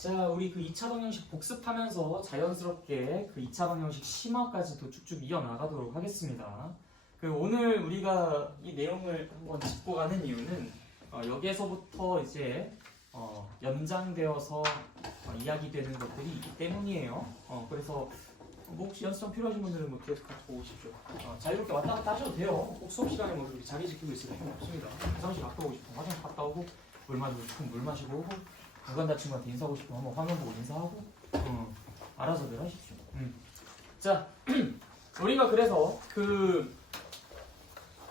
자, 우리 그 2차 방정식 복습하면서 자연스럽게 그 2차 방정식 심화까지도 쭉쭉 이어나가도록 하겠습니다. 그 오늘 우리가 이 내용을 한번 짚고 가는 이유는 여기에서부터 이제 연장되어서 이야기되는 것들이 있기 때문이에요. 그래서 뭐 혹시 연습장 필요하신 분들은 뭐 계속 갖고 오십시오. 자유롭게 왔다 갔다 하셔도 돼요. 꼭 수업 시간에 뭐 그렇게 자리 지키고 있을 필요 없습니다. 화장실 갔다 오고 싶으면 화장실 갔다 오고 물 마시고 싶으면 물 마시고 오고 구간 다친 친구한테 인사하고 싶으면 한번 화면 보고 인사하고 알아서들 하십시오. 자, 우리가 그래서 그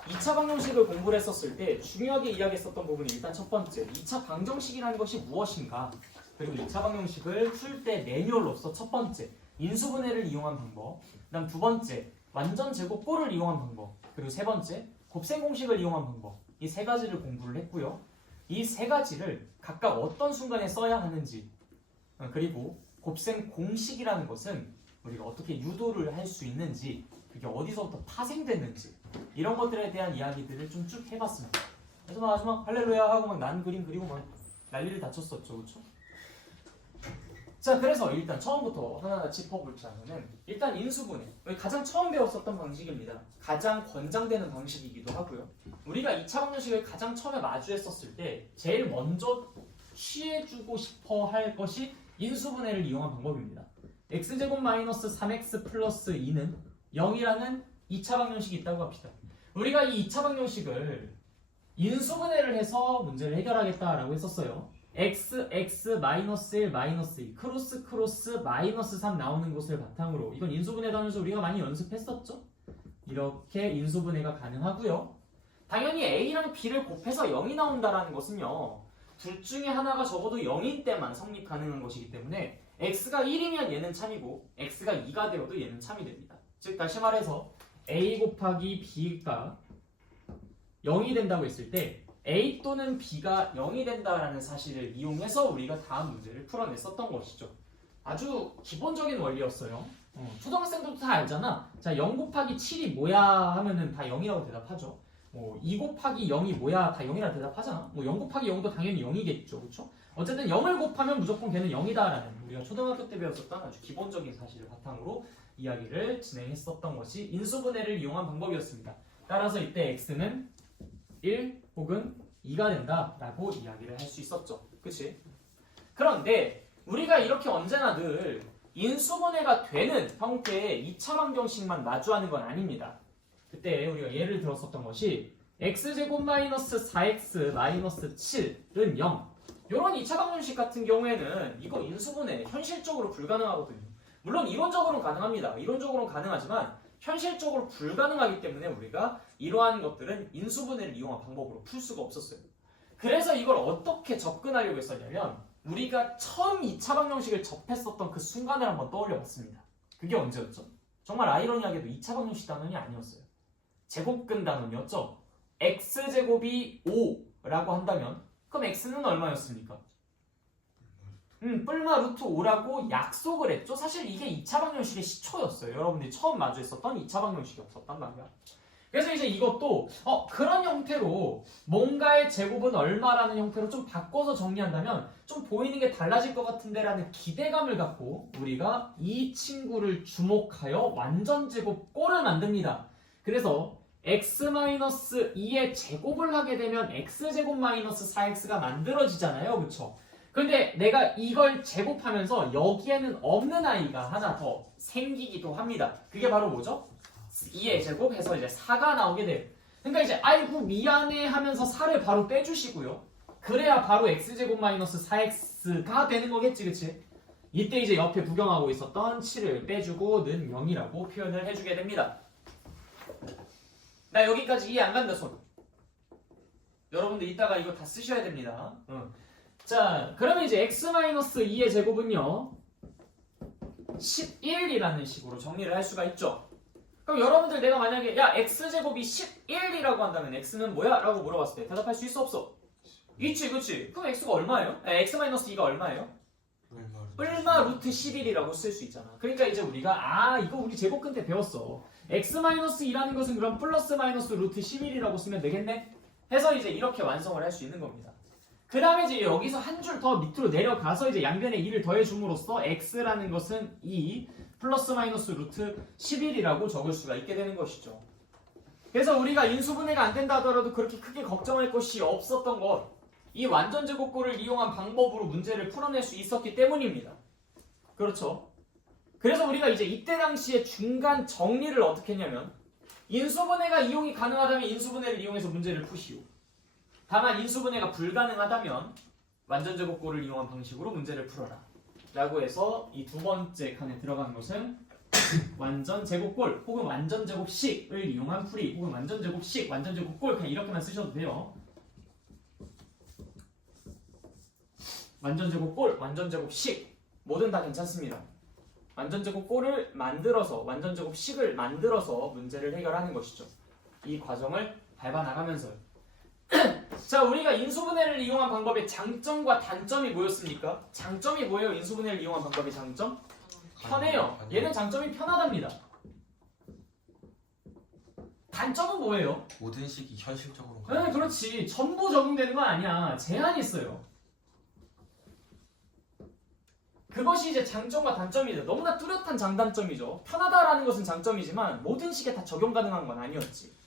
2차 방정식을 공부를 했었을 때 중요하게 이야기했었던 부분이 일단 첫 번째 2차 방정식이라는 것이 무엇인가, 그리고 2차 방정식을 풀 때 매뉴얼로서 첫 번째 인수분해를 이용한 방법, 그 다음 두 번째 완전 제곱꼴을 이용한 방법, 그리고 세 번째 곱셈 공식을 이용한 방법, 이 세 가지를 공부를 했고요. 이 세 가지를 각각 어떤 순간에 써야 하는지, 그리고 곱셈 공식이라는 것은 우리가 어떻게 유도를 할 수 있는지, 그게 어디서부터 파생됐는지, 이런 것들에 대한 이야기들을 좀 쭉 해봤습니다. 그래서 마지막 할렐루야 하고 막 난 그림 그리고 막 난리를 다쳤었죠, 그렇죠? 자, 그래서 일단 처음부터 하나하나 짚어보자면은 일단 인수분해, 가장 처음 배웠었던 방식입니다. 가장 권장되는 방식이기도 하고요. 우리가 2차 방정식을 가장 처음에 마주했었을 때 제일 먼저 취해주고 싶어 할 것이 인수분해를 이용한 방법입니다. x제곱 마이너스 3x 플러스 2는 0이라는 2차 방정식이 있다고 합시다. 우리가 이 2차 방정식을 인수분해를 해서 문제를 해결하겠다라고 했었어요. x, 마이너스 1, 마이너스 2, 크로스, 마이너스 3 나오는 것을 바탕으로, 이건 인수분해 단위에서 우리가 많이 연습했었죠? 이렇게 인수분해가 가능하고요. 당연히 a랑 b를 곱해서 0이 나온다라는 것은요, 둘 중에 하나가 적어도 0일 때만 성립 가능한 것이기 때문에 x가 1이면 얘는 참이고 x가 2가 되어도 얘는 참이 됩니다. 즉 다시 말해서 a 곱하기 b가 0이 된다고 했을 때 A 또는 B가 0이 된다라는 사실을 이용해서 우리가 다음 문제를 풀어냈었던 것이죠. 아주 기본적인 원리였어요. 초등학생들도 다 알잖아. 자, 0 곱하기 7이 뭐야 하면은 다 0이라고 대답하죠. 2 곱하기 0이 뭐야 다 0이라고 대답하잖아. 0 곱하기 0도 당연히 0이겠죠. 그렇죠? 어쨌든 0을 곱하면 무조건 걔는 0이다라는 우리가 초등학교 때 배웠었던 아주 기본적인 사실을 바탕으로 이야기를 진행했었던 것이 인수분해를 이용한 방법이었습니다. 따라서 이때 x는 1 혹은 2가 된다라고 이야기를 할 수 있었죠. 그치? 그런데 우리가 이렇게 언제나 늘 인수분해가 되는 형태의 2차 방정식만 마주하는 건 아닙니다. 그때 우리가 예를 들었었던 것이 x제곱 마이너스 4x 마이너스 7은 0, 이런 2차 방정식 같은 경우에는 이거 인수분해 현실적으로 불가능하거든요. 물론 이론적으로는 가능합니다. 이론적으로는 가능하지만 현실적으로 불가능하기 때문에 우리가 이러한 것들은 인수분해를 이용한 방법으로 풀 수가 없었어요. 그래서 이걸 어떻게 접근하려고 했었냐면 우리가 처음 2차 방정식을 접했었던 그 순간을 한번 떠올려 봤습니다. 그게 언제였죠? 정말 아이러니하게도 2차 방정식 단원이 아니었어요. 제곱근 단원이었죠. x제곱이 5라고 한다면 그럼 x는 얼마였습니까? 뿔마 루트 5라고 약속을 했죠. 사실 이게 2차 방정식의 시초였어요. 여러분들이 처음 마주했었던 2차 방정식이었단 말이야. 그래서 이제 이것도 그런 형태로 뭔가의 제곱은 얼마라는 형태로 좀 바꿔서 정리한다면 좀 보이는 게 달라질 것 같은데 라는 기대감을 갖고 우리가 이 친구를 주목하여 완전 제곱꼴을 만듭니다. 그래서 x-2의 제곱을 하게 되면 x제곱 마이너스 4x가 만들어지잖아요. 그쵸? 근데 내가 이걸 제곱하면서 여기에는 없는 아이가 하나 더 생기기도 합니다. 그게 바로 뭐죠? 2의 제곱 해서 이제 4가 나오게 돼요. 그러니까 이제 아이고 미안해 하면서 4를 바로 빼주시고요. 그래야 바로 x제곱 마이너스 4x가 되는 거겠지, 그치? 이때 이제 옆에 구경하고 있었던 7을 빼주고 는 0이라고 표현을 해주게 됩니다. 나 여기까지 이해 안 간다 손. 여러분들 이따가 이거 다 쓰셔야 됩니다. 자, 그러면 이제 x-2의 제곱은요 11이라는 식으로 정리를 할 수가 있죠. 그럼 여러분들 내가 만약에 야 x제곱이 11이라고 한다면 x는 뭐야? 라고 물어봤을 때 대답할 수 있어 없어? 있지, 그치? 그럼 x가 얼마예요? x-2가 얼마예요? 뿔마 루트 11이라고 쓸 수 있잖아. 그러니까 이제 우리가 이거 우리 제곱근 때 배웠어. x-2라는 것은 그럼 플러스 마이너스 루트 11이라고 쓰면 되겠네? 해서 이제 이렇게 완성을 할 수 있는 겁니다. 그 다음에 이제 여기서 한 줄 더 밑으로 내려가서 이제 양변에 2를 더해줌으로써 x라는 것은 2 플러스 마이너스 루트 11이라고 적을 수가 있게 되는 것이죠. 그래서 우리가 인수분해가 안 된다 하더라도 그렇게 크게 걱정할 것이 없었던 것, 이 완전제곱꼴을 이용한 방법으로 문제를 풀어낼 수 있었기 때문입니다. 그렇죠? 그래서 우리가 이제 이때 당시에 중간 정리를 어떻게 했냐면, 인수분해가 이용이 가능하다면 인수분해를 이용해서 문제를 푸시오. 다만 인수분해가 불가능하다면 완전제곱꼴을 이용한 방식으로 문제를 풀어라 라고 해서 이 두 번째 칸에 들어간 것은 완전제곱꼴 혹은 완전제곱식을 이용한 풀이, 혹은 완전제곱식, 완전제곱꼴, 그냥 이렇게만 쓰셔도 돼요. 완전제곱꼴, 완전제곱식 뭐든 다 괜찮습니다. 완전제곱꼴을 만들어서, 완전제곱식을 만들어서 문제를 해결하는 것이죠. 이 과정을 밟아나가면서요. 자, 우리가 인수분해를 이용한 방법의 장점과 단점이 뭐였습니까? 장점이 뭐예요? 인수분해를 이용한 방법의 장점? 편해요. 얘는 장점이 편하답니다. 단점은 뭐예요? 모든 식이 현실적으로 네, 그렇지. 전부 적용되는 건 아니야. 제한이 있어요. 그것이 이제 장점과 단점이죠. 너무나 뚜렷한 장단점이죠. 편하다라는 것은 장점이지만 모든 식에 다 적용 가능한 건 아니었지.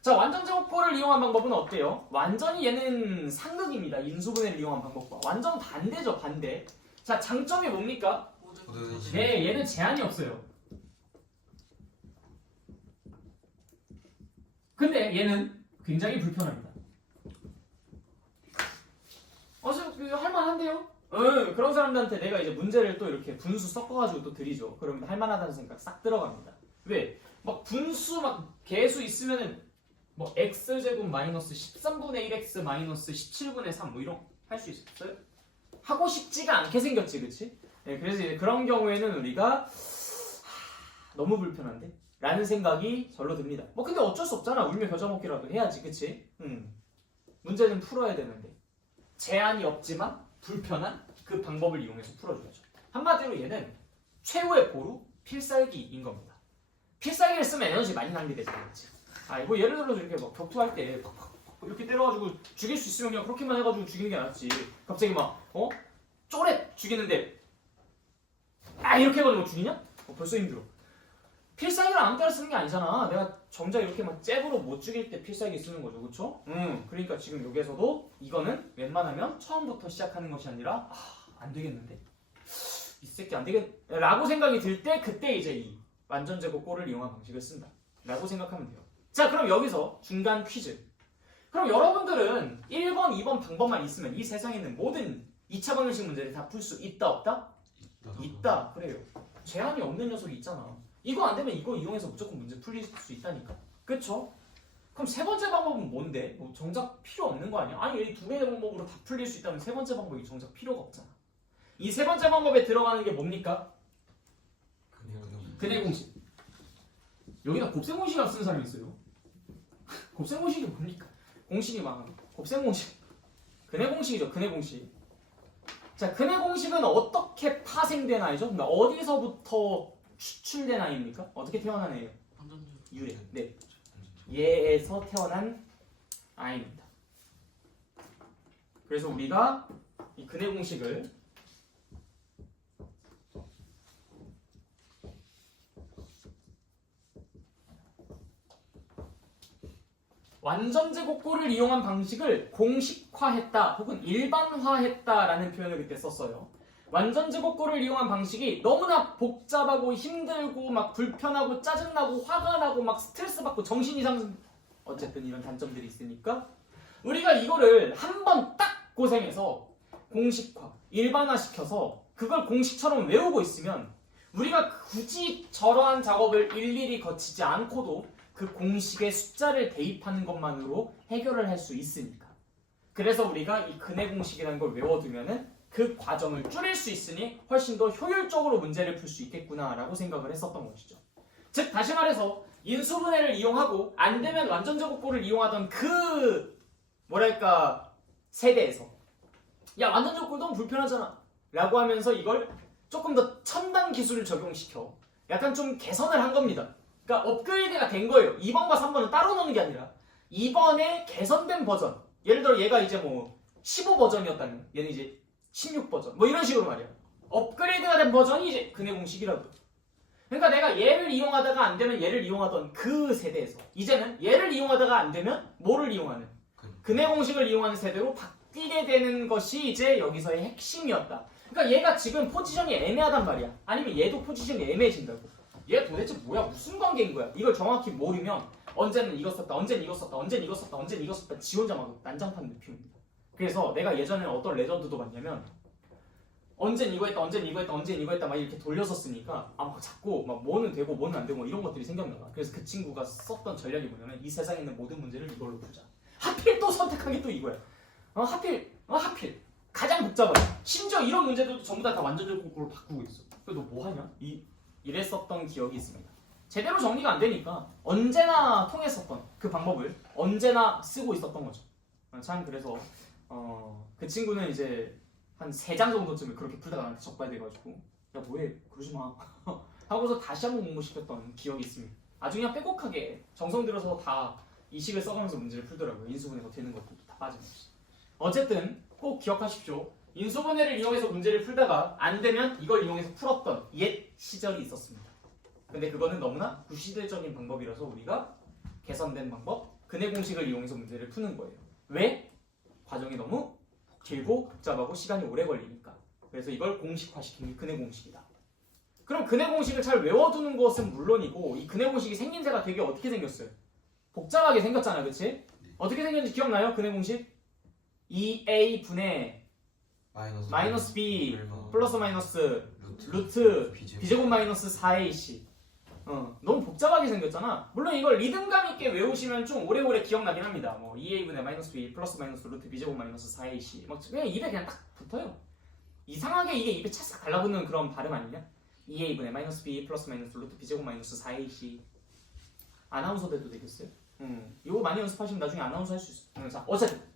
자, 완전제곱꼴을 이용한 방법은 어때요? 완전히 얘는 상극입니다. 인수분해를 이용한 방법과 완전 반대죠. 반대. 자, 장점이 뭡니까? 모든 식 네, 얘는 제한이 없어요. 근데 얘는 굉장히 불편합니다. 할만한데요? 그런 사람들한테 내가 이제 문제를 또 이렇게 분수 섞어가지고 또 드리죠. 그러면 할만하다는 생각 싹 들어갑니다. 왜? 막 분수 막 개수 있으면은 뭐 x제곱 마이너스 13분의 1x 마이너스 17분의 3 뭐 이런 할 수 있어요? 하고 싶지가 않게 생겼지, 그치? 네, 그래서 이제 그런 경우에는 우리가 너무 불편한데? 라는 생각이 절로 듭니다. 뭐 근데 어쩔 수 없잖아. 울며 겨자 먹기라도 해야지, 그치? 문제는 풀어야 되는데 제한이 없지만 불편한 그 방법을 이용해서 풀어줘야죠. 한마디로 얘는 최후의 보루 필살기인 겁니다. 필살기를 쓰면 에너지 많이 낭비되잖아, 그치? 뭐 예를 들어서 이렇게 막 격투할 때 이렇게 때려가지고 죽일 수 있으면 그냥 그렇게만 해가지고 죽이는 게 낫지. 갑자기 막 쪼렛 죽이는데 이렇게 해가지고 죽이냐? 벌써 힘들어. 필살기를 아무 때나 쓰는 게 아니잖아. 내가 정작 이렇게 막 잽으로 못 죽일 때 필살기 쓰는 거죠, 그렇죠? 그러니까 지금 여기에서도 이거는 웬만하면 처음부터 시작하는 것이 아니라 안 되겠는데? 이 새끼 안 되겠... 라고 생각이 들 때 그때 이제 이 완전제곱꼴을 이용한 방식을 쓴다 라고 생각하면 돼요. 자, 그럼 여기서 중간 퀴즈. 그럼 여러분들은 1번, 2번 방법만 있으면 이 세상에 있는 모든 2차 방정식 문제를 다 풀 수 있다, 없다? 있다. 그래요. 제한이 없는 녀석이 있잖아. 이거 안 되면 이거 이용해서 무조건 문제 풀릴 수 있다니까. 그쵸? 그럼 세 번째 방법은 뭔데? 뭐 정작 필요 없는 거 아니야? 아니, 이 두 개의 방법으로 다 풀릴 수 있다면 세 번째 방법이 정작 필요가 없잖아. 이 세 번째 방법에 들어가는 게 뭡니까? 근해 공식. 여기다 곱셈 공식이라고 쓰는 사람이 있어요. 곱셈 공식이 뭡니까? 공식이 많아. 곱셈 공식. 근해 공식이죠. 근해 공식. 자, 근해 공식은 어떻게 파생된 아이죠? 그러니까 어디서부터 추출된 아이입니까? 어떻게 태어난 애예요? 유래. 네. 얘에서 태어난 아이입니다. 그래서 우리가 이 근해 공식을 완전제곱꼴을 이용한 방식을 공식화했다 혹은 일반화했다라는 표현을 그때 썼어요. 완전제곱꼴을 이용한 방식이 너무나 복잡하고 힘들고 막 불편하고 짜증나고 화가 나고 막 스트레스 받고 정신 이상, 어쨌든 이런 단점들이 있으니까 우리가 이거를 한 번 딱 고생해서 공식화, 일반화시켜서 그걸 공식처럼 외우고 있으면 우리가 굳이 저러한 작업을 일일이 거치지 않고도 그 공식에 숫자를 대입하는 것만으로 해결을 할 수 있으니까. 그래서 우리가 이 근해 공식이라는 걸 외워두면은 그 과정을 줄일 수 있으니 훨씬 더 효율적으로 문제를 풀 수 있겠구나라고 생각을 했었던 것이죠. 즉 다시 말해서 인수분해를 이용하고 안 되면 완전제곱꼴을 이용하던 그 뭐랄까 세대에서 야 완전제곱꼴 너무 불편하잖아 라고 하면서 이걸 조금 더 첨단 기술을 적용시켜 약간 좀 개선을 한 겁니다. 그러니까 업그레이드가 된 거예요. 2번과 3번은 따로 노는 게 아니라 2번의 개선된 버전. 예를 들어 얘가 이제 뭐 15버전이었다면 얘는 이제 16버전 뭐 이런 식으로 말이야. 업그레이드가 된 버전이 이제 근해 공식이라고. 그러니까 내가 얘를 이용하다가 안 되면 얘를 이용하던 그 세대에서 이제는 얘를 이용하다가 안 되면 뭐를 이용하는 근해 공식을 이용하는 세대로 바뀌게 되는 것이 이제 여기서의 핵심이었다. 그러니까 얘가 지금 포지션이 애매하단 말이야. 아니면 얘도 포지션이 애매해진다고. 얘 도대체 뭐야? 무슨 관계인 거야? 이걸 정확히 모르면 언제는 이거 썼다, 언제는 이거 썼다, 언제는 이거 썼다, 언제는 이거 썼다 지 혼자 막 난장판 느낌입니다. 그래서 내가 예전에 어떤 레전드도 봤냐면 언젠 이거 했다, 언젠 이거 했다, 언젠 이거 했다 막 이렇게 돌려서 쓰니까 막 자꾸 막 뭐는 되고 뭐는 안 되고 이런 것들이 생겼나 봐. 그래서 그 친구가 썼던 전략이 뭐냐면 이 세상에 있는 모든 문제를 이걸로 풀자. 하필 또 선택한 게 또 이거야. 하필 가장 복잡한. 심지어 이런 문제들도 전부 다 완전적으로 바꾸고 있어. 그래서 너 뭐 하냐? 이랬었던 기억이 있습니다. 제대로 정리가 안 되니까 언제나 통했었던 그 방법을 언제나 쓰고 있었던 거죠. 참 그래서 그 친구는 이제 한 3장 정도쯤을 그렇게 풀다가 나한테 적봐야 돼가지고 야 뭐해 그러지 마 하고서 다시 한번 공부시켰던 기억이 있습니다. 아주 그냥 빼곡하게 정성 들여서 다 이식을 써가면서 문제를 풀더라고요. 인수분해가 되는 것도 다 빠짐없이. 어쨌든 꼭 기억하십시오. 인수분해를 이용해서 문제를 풀다가 안 되면 이걸 이용해서 풀었던 옛 시절이 있었습니다. 근데 그거는 너무나 구시대적인 방법이라서 우리가 개선된 방법, 근해 공식을 이용해서 문제를 푸는 거예요. 왜? 과정이 너무 길고 복잡하고 시간이 오래 걸리니까. 그래서 이걸 공식화시킨 게 근해 공식이다. 그럼 근해 공식을 잘 외워두는 것은 물론이고 이 근해 공식이 생김새가 되게 어떻게 생겼어요? 복잡하게 생겼잖아요, 그치? 어떻게 생겼는지 기억나요? 근해 공식? 2a 분의 마이너스 b 플러스 마이너스 루트 b제곱 마이너스 4ac. 너무 복잡하게 생겼잖아. 물론 이걸 리듬감 있게 외우시면 좀 오래오래 기억나긴 합니다. 뭐 2a분의 마이너스 b 플러스 마이너스 루트 b제곱 마이너스 4ac 막 그냥 입에 그냥 딱 붙어요. 이상하게 이게 입에 찰싹 달라붙는 그런 발음 아니냐? 2a분의 마이너스 b 플러스 마이너스 루트 b제곱 마이너스 4ac. 아나운서 돼도 되겠어요? 이거 많이 연습하시면 나중에 아나운서 할 수 있어요. 자, 어쨌든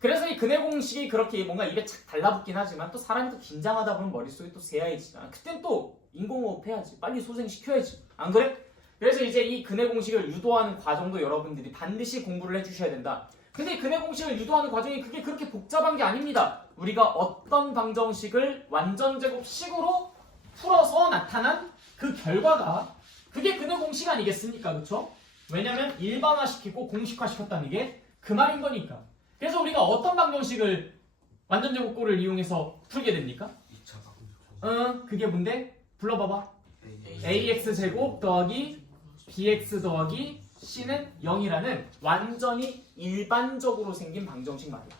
그래서 이 근해 공식이 그렇게 뭔가 입에 착 달라붙긴 하지만 또 사람이 또 긴장하다 보면 머릿속에 또 새하얘지잖아. 그땐 또 인공호흡 해야지. 빨리 소생시켜야지. 안 그래? 그래서 이제 이 근해 공식을 유도하는 과정도 여러분들이 반드시 공부를 해주셔야 된다. 근데 이 근해 공식을 유도하는 과정이 그게 그렇게 복잡한 게 아닙니다. 우리가 어떤 방정식을 완전제곱식으로 풀어서 나타난 그 결과가 그게 근해 공식 아니겠습니까? 그렇죠? 왜냐면 일반화시키고 공식화시켰다는 게 그 말인 거니까. 그래서 우리가 어떤 방정식을 완전제곱꼴을 이용해서 풀게 됩니까? 2차 방정식. 그게 뭔데? 불러봐봐. ax제곱 더하기 bx 더하기 c는 0이라는 완전히 일반적으로 생긴 방정식 말이야.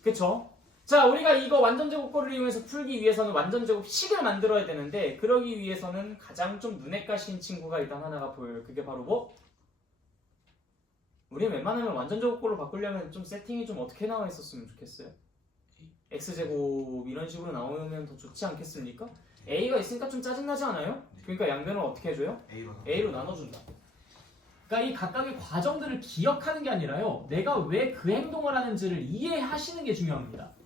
그쵸? 자, 우리가 이거 완전제곱꼴을 이용해서 풀기 위해서는 완전제곱식을 만들어야 되는데 그러기 위해서는 가장 좀 눈에 가신 친구가 일단 하나가 보여요. 그게 바로 뭐? 우리 웬만하면 완전제곱꼴로 바꾸려면 좀 세팅이 좀 어떻게 나와 있었으면 좋겠어요? x제곱 이런 식으로 나오면 더 좋지 않겠습니까? a가 있으니까 좀 짜증나지 않아요? 그러니까 양변을 어떻게 해줘요? a로 나눠준다. 그러니까 이 각각의 과정들을 기억하는 게 아니라요, 내가 왜 그 행동을 하는지를 이해하시는 게 중요합니다.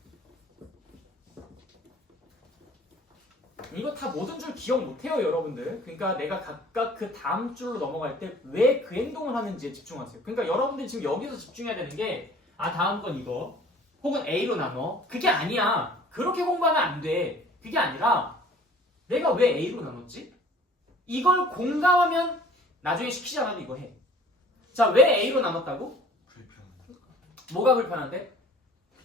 이거 다 모든 줄 기억 못해요, 여러분들. 그러니까 내가 각각 그 다음 줄로 넘어갈 때 왜 그 행동을 하는지에 집중하세요. 그러니까 여러분들이 지금 여기서 집중해야 되는 게 다음 건 이거 혹은 a로 나눠. 그게 아니야. 그렇게 공부하면 안 돼. 그게 아니라 내가 왜 a로 나눴지? 이걸 공감하면 나중에 시키지 않아도 이거 해. 자, 왜 a로 나눴다고? 뭐가 불편한데?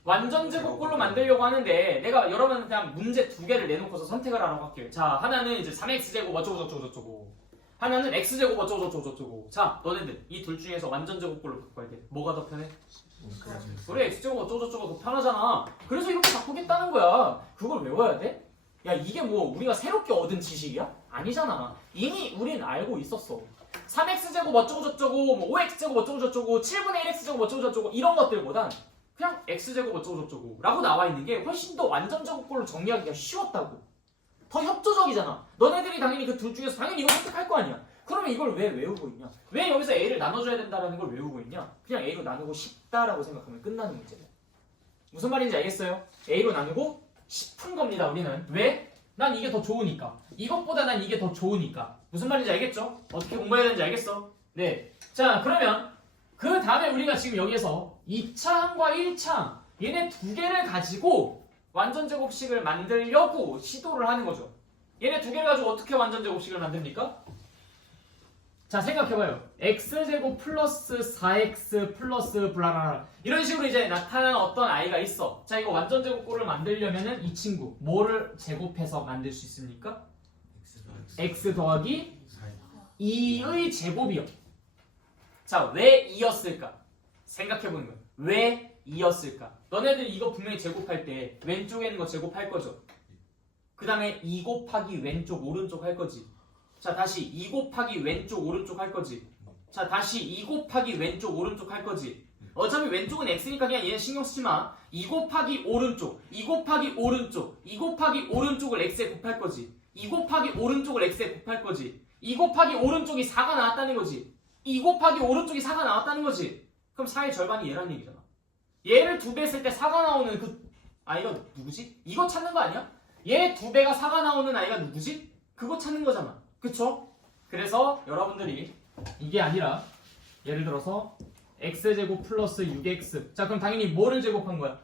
완전제곱꼴로 만들려고 하는데 내가 여러분 그냥 문제 2개를 내놓고서 선택을 하라고 할게요. 자, 하나는 이제 3x제곱 어쩌고 저쩌고 저쩌고, 하나는 x제곱 어쩌고 저쩌고 저쩌고. 자, 너네들 이 둘 중에서 완전제곱꼴로 바꿔야 돼. 뭐가 더 편해? 그래, x제곱 어쩌고 저쩌고 더 편하잖아. 그래서 이렇게 바꾸겠다는 거야. 그걸 외워야 돼? 야, 이게 뭐 우리가 새롭게 얻은 지식이야? 아니잖아. 이미 우린 알고 있었어. 3x제곱 어쩌고 저쩌고, 뭐 5x제곱 어쩌고 저쩌고, 7분의 1x제곱 어쩌고 저쩌고 이런 것들보단 그냥 x제곱 어쩌고 저쩌고 라고 나와 있는 게 훨씬 더 완전제곱꼴로 정리하기가 쉬웠다고. 더 협조적이잖아. 너네들이 당연히 그 둘 중에서 당연히 이거 선택할 거 아니야. 그러면 이걸 왜 외우고 있냐? 왜 여기서 a를 나눠줘야 된다는 걸 외우고 있냐? 그냥 a로 나누고 싶다라고 생각하면 끝나는 문제다. 무슨 말인지 알겠어요? a로 나누고 싶은 겁니다, 우리는. 왜? 난 이게 더 좋으니까. 이것보다 난 이게 더 좋으니까. 무슨 말인지 알겠죠? 어떻게 공부해야 되는지 알겠어? 네. 자, 그러면 그 다음에 우리가 지금 여기에서 2차항과 1차항 얘네 두 개를 가지고 완전제곱식을 만들려고 시도를 하는 거죠. 얘네 두 개를 가지고 어떻게 완전제곱식을 만듭니까? 자, 생각해봐요. x제곱 플러스 4x 플러스 블라블라 이런 식으로 이제 나타나는 어떤 아이가 있어. 자, 이거 완전제곱꼴을 만들려면은 이 친구 뭐를 제곱해서 만들 수 있습니까? x 더하기 2의 제곱이요. 자, 왜 2였을까? 생각해보는 거예요. 왜 2였을까? 너네들 이거 분명히 제곱할 때 왼쪽에 있는 거 제곱할 거죠. 그 다음에 2 곱하기 왼쪽 오른쪽 할 거지. 자, 다시 2 곱하기 왼쪽 오른쪽 할 거지. 자, 다시 2 곱하기 왼쪽 오른쪽 할 거지. 어차피 왼쪽은 x니까 그냥 얘는 신경 쓰지 마. 2 곱하기 오른쪽, 2 곱하기 오른쪽, 2 곱하기 오른쪽을 x에 곱할 거지. 2 곱하기 오른쪽을 x에 곱할 거지. 2 곱하기 오른쪽이 4가 나왔다는 거지. 2 곱하기 오른쪽이 4가 나왔다는 거지. 그럼 4의 절반이 얘란 얘기잖아. 얘를 2배 했을 때 4가 나오는 그 아이가 누구지? 이거 찾는 거 아니야? 얘 2배가 4가 나오는 아이가 누구지? 그거 찾는 거잖아. 그쵸? 그래서 여러분들이 이게 아니라 예를 들어서 x제곱 플러스 6x 자 그럼 당연히 뭐를 제곱한 거야?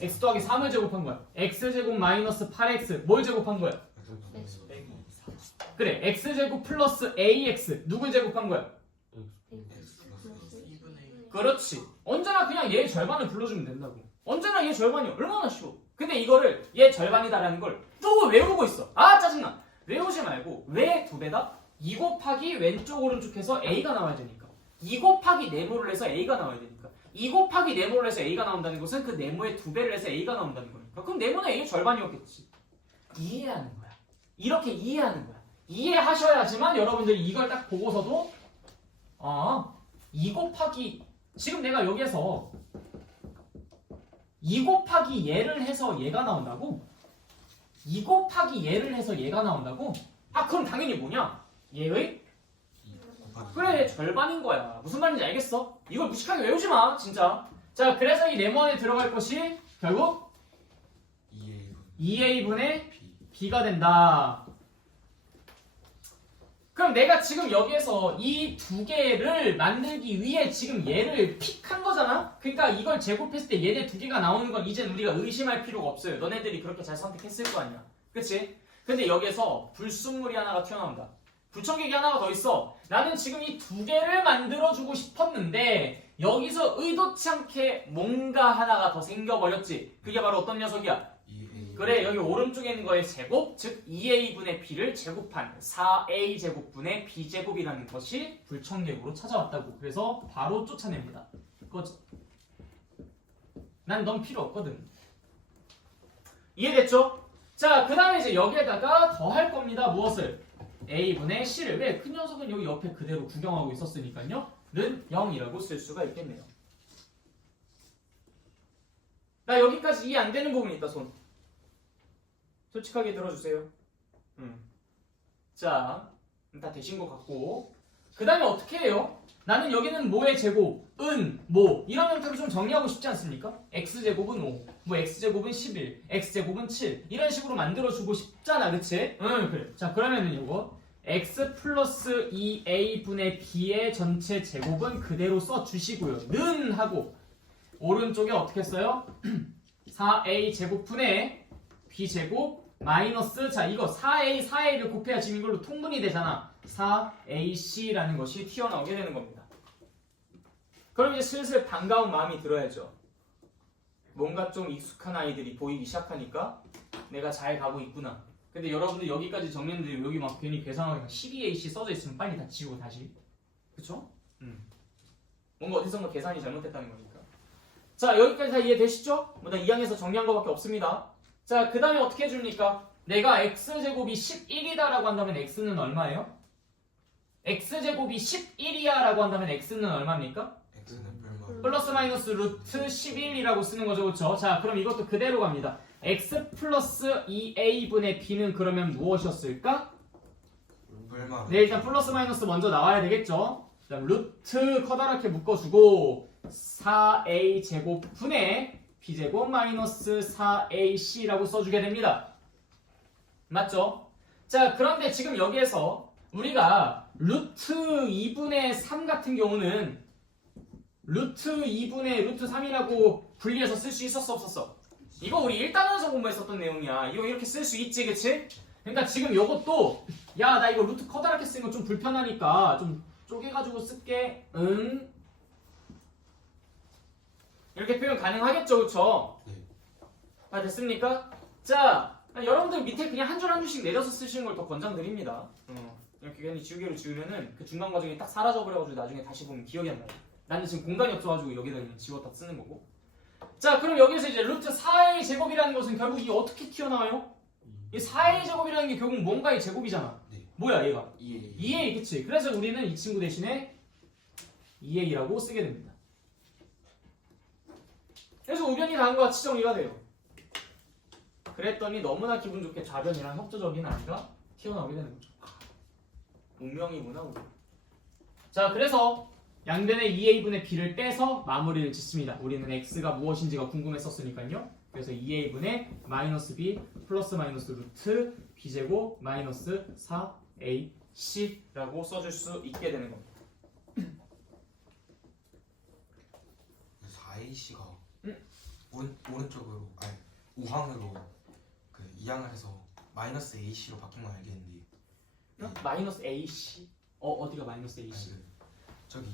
x 더하기 3을 제곱한 거야. x제곱 마이너스 8x 뭘 제곱한 거야? 그래 x제곱 플러스 ax 누굴 제곱한 거야? 그렇지. 언제나 그냥 얘의 절반을 불러주면 된다고. 언제나 얘 절반이야. 얼마나 쉬워. 근데 이거를 얘 절반이다라는 걸 또 외우고 있어. 아 짜증나. 외우지 말고 왜 2배다? 2 곱하기 왼쪽 오른쪽 해서 a가 나와야 되니까. 2 곱하기 네모를 해서 a가 나와야 되니까. 2 곱하기 네모를 해서 a가 나온다는 것은 그 네모의 2배를 해서 a가 나온다는 거니까. 그럼 네모는 a의 절반이었겠지. 이해하는 거야. 이렇게 이해하는 거야. 이해하셔야지만 여러분들이 이걸 딱 보고서도 2 곱하기 지금 내가 여기에서 2 곱하기 얘를 해서 얘가 나온다고? 2 곱하기 얘를 해서 얘가 나온다고? 아 그럼 당연히 뭐냐? 얘의? 그래 절반인 거야. 무슨 말인지 알겠어? 이걸 무식하게 외우지 마 진짜. 자 그래서 이 네모 안에 들어갈 것이 결국 2a분의 b가 된다. 그럼 내가 지금 여기에서 이 두 개를 만들기 위해 지금 얘를 픽한 거잖아? 그러니까 이걸 제곱했을 때 얘네 두 개가 나오는 건 이젠 우리가 의심할 필요가 없어요. 너네들이 그렇게 잘 선택했을 거 아니야. 그치? 근데 여기에서 불순물이 하나가 튀어나온다. 불청객이 하나가 더 있어. 나는 지금 이 두 개를 만들어주고 싶었는데 여기서 의도치 않게 뭔가 하나가 더 생겨버렸지. 그게 바로 어떤 녀석이야? 그래 여기 오른쪽에 있는 거의 제곱 즉 2a분의 b를 제곱한 4a 제곱분의 b제곱이라는 것이 불청객으로 찾아왔다고. 그래서 바로 쫓아냅니다. 꺼져. 난 넌 필요 없거든. 이해됐죠? 자 그 다음에 이제 여기에다가 더 할 겁니다. 무엇을? a분의 c를. 왜? 큰 녀석은 여기 옆에 그대로 구경하고 있었으니까요 는 0이라고 쓸 수가 있겠네요. 나 여기까지 이해 안 되는 부분이 있다. 손 솔직하게 들어주세요. 자, 다 되신 것 같고 그 다음에 어떻게 해요? 나는 여기는 뭐의 제곱, 뭐 이런 형태로 좀 정리하고 싶지 않습니까? x제곱은 5, 뭐 x제곱은 11, x제곱은 7 이런 식으로 만들어주고 싶잖아. 그치? 그래. 자 그러면은 이거 x 플러스 2a분의 b의 전체 제곱은 그대로 써주시고요. 는 하고 오른쪽에 어떻게 써요? 4a 제곱분의 b제곱 마이너스 자 이거 4a 4a를 곱해야 지금 이걸로 통분이 되잖아. 4ac라는 것이 튀어나오게 되는 겁니다. 그럼 이제 슬슬 반가운 마음이 들어야죠. 뭔가 좀 익숙한 아이들이 보이기 시작하니까 내가 잘 가고 있구나. 근데 여러분들 여기까지 정리했는데 여기 막 괜히 계산하면 12ac 써져 있으면 빨리 다 지우고 다시. 그쵸? 뭔가 어디선가 계산이 잘못됐다는 거니까. 자 여기까지 다 이해되시죠? 뭐 나 2항에서 정리한 거밖에 없습니다. 자 그 다음에 어떻게 해줍니까? 내가 x제곱이 11이다라고 한다면 x는 얼마예요? x제곱이 11이야 라고 한다면 x는 얼마입니까? 플러스 마이너스 루트 11이라고 쓰는 거죠. 그렇죠? 자 그럼 이것도 그대로 갑니다. x 플러스 2a분의 b는 그러면 무엇이었을까? 네 일단 플러스 마이너스 먼저 나와야 되겠죠. 자, 루트 커다랗게 묶어주고 4a 제곱분의 b제곱 마이너스 4ac라고 써주게 됩니다. 맞죠? 자 그런데 지금 여기에서 우리가 루트 2분의 3 같은 경우는 루트 2분의 루트 3이라고 분리해서 쓸 수 있었어 없었어? 이거 우리 1단원에서 공부했었던 내용이야. 이거 이렇게 쓸 수 있지 그치? 그러니까 지금 요것도 야 나 이거 루트 커다랗게 쓰는 거 좀 불편하니까 좀 쪼개가지고 쓸게 이렇게 표현 가능하겠죠 그쵸? 네. 다 됐습니까? 자 여러분들 밑에 그냥 한 줄 한 줄씩 내려서 쓰시는 걸 더 권장드립니다. 이렇게 괜히 지우개로 지우면은 그 중간 과정이 딱 사라져버려가지고 나중에 다시 보면 기억이 안 나요. 나는 지금 공간이 없어가지고 여기다 그냥 지웠다 쓰는 거고. 자 그럼 여기서 이제 루트 4a 제곱이라는 것은 결국 이게 어떻게 튀어나와요? 이 4a 제곱이라는 게 결국 뭔가의 제곱이잖아. 네. 뭐야 얘가? 2A. 2a 그치? 그래서 우리는 이 친구 대신에 2a라고 쓰게 됩니다. 그래서 우변이 다음과 같이 정리가 돼요. 그랬더니 너무나 기분 좋게 좌변이랑 협조적인 아이가 튀어나오게 되는 거죠. 운명이구나 우리. 자 그래서 양변의 2a분의 b를 빼서 마무리를 짓습니다. 우리는 x가 무엇인지가 궁금했었으니까요. 그래서 2a분의 마이너스 b 플러스 마이너스 루트 b제곱 마이너스 4ac라고 써줄 수 있게 되는 겁니다. 4AC가 오른쪽으로 아니 우항으로 그 이항을 해서 마이너스 AC로 바뀐 건 알겠는데 마이너스 ac 어디가 마이너스 아니, ac? 저기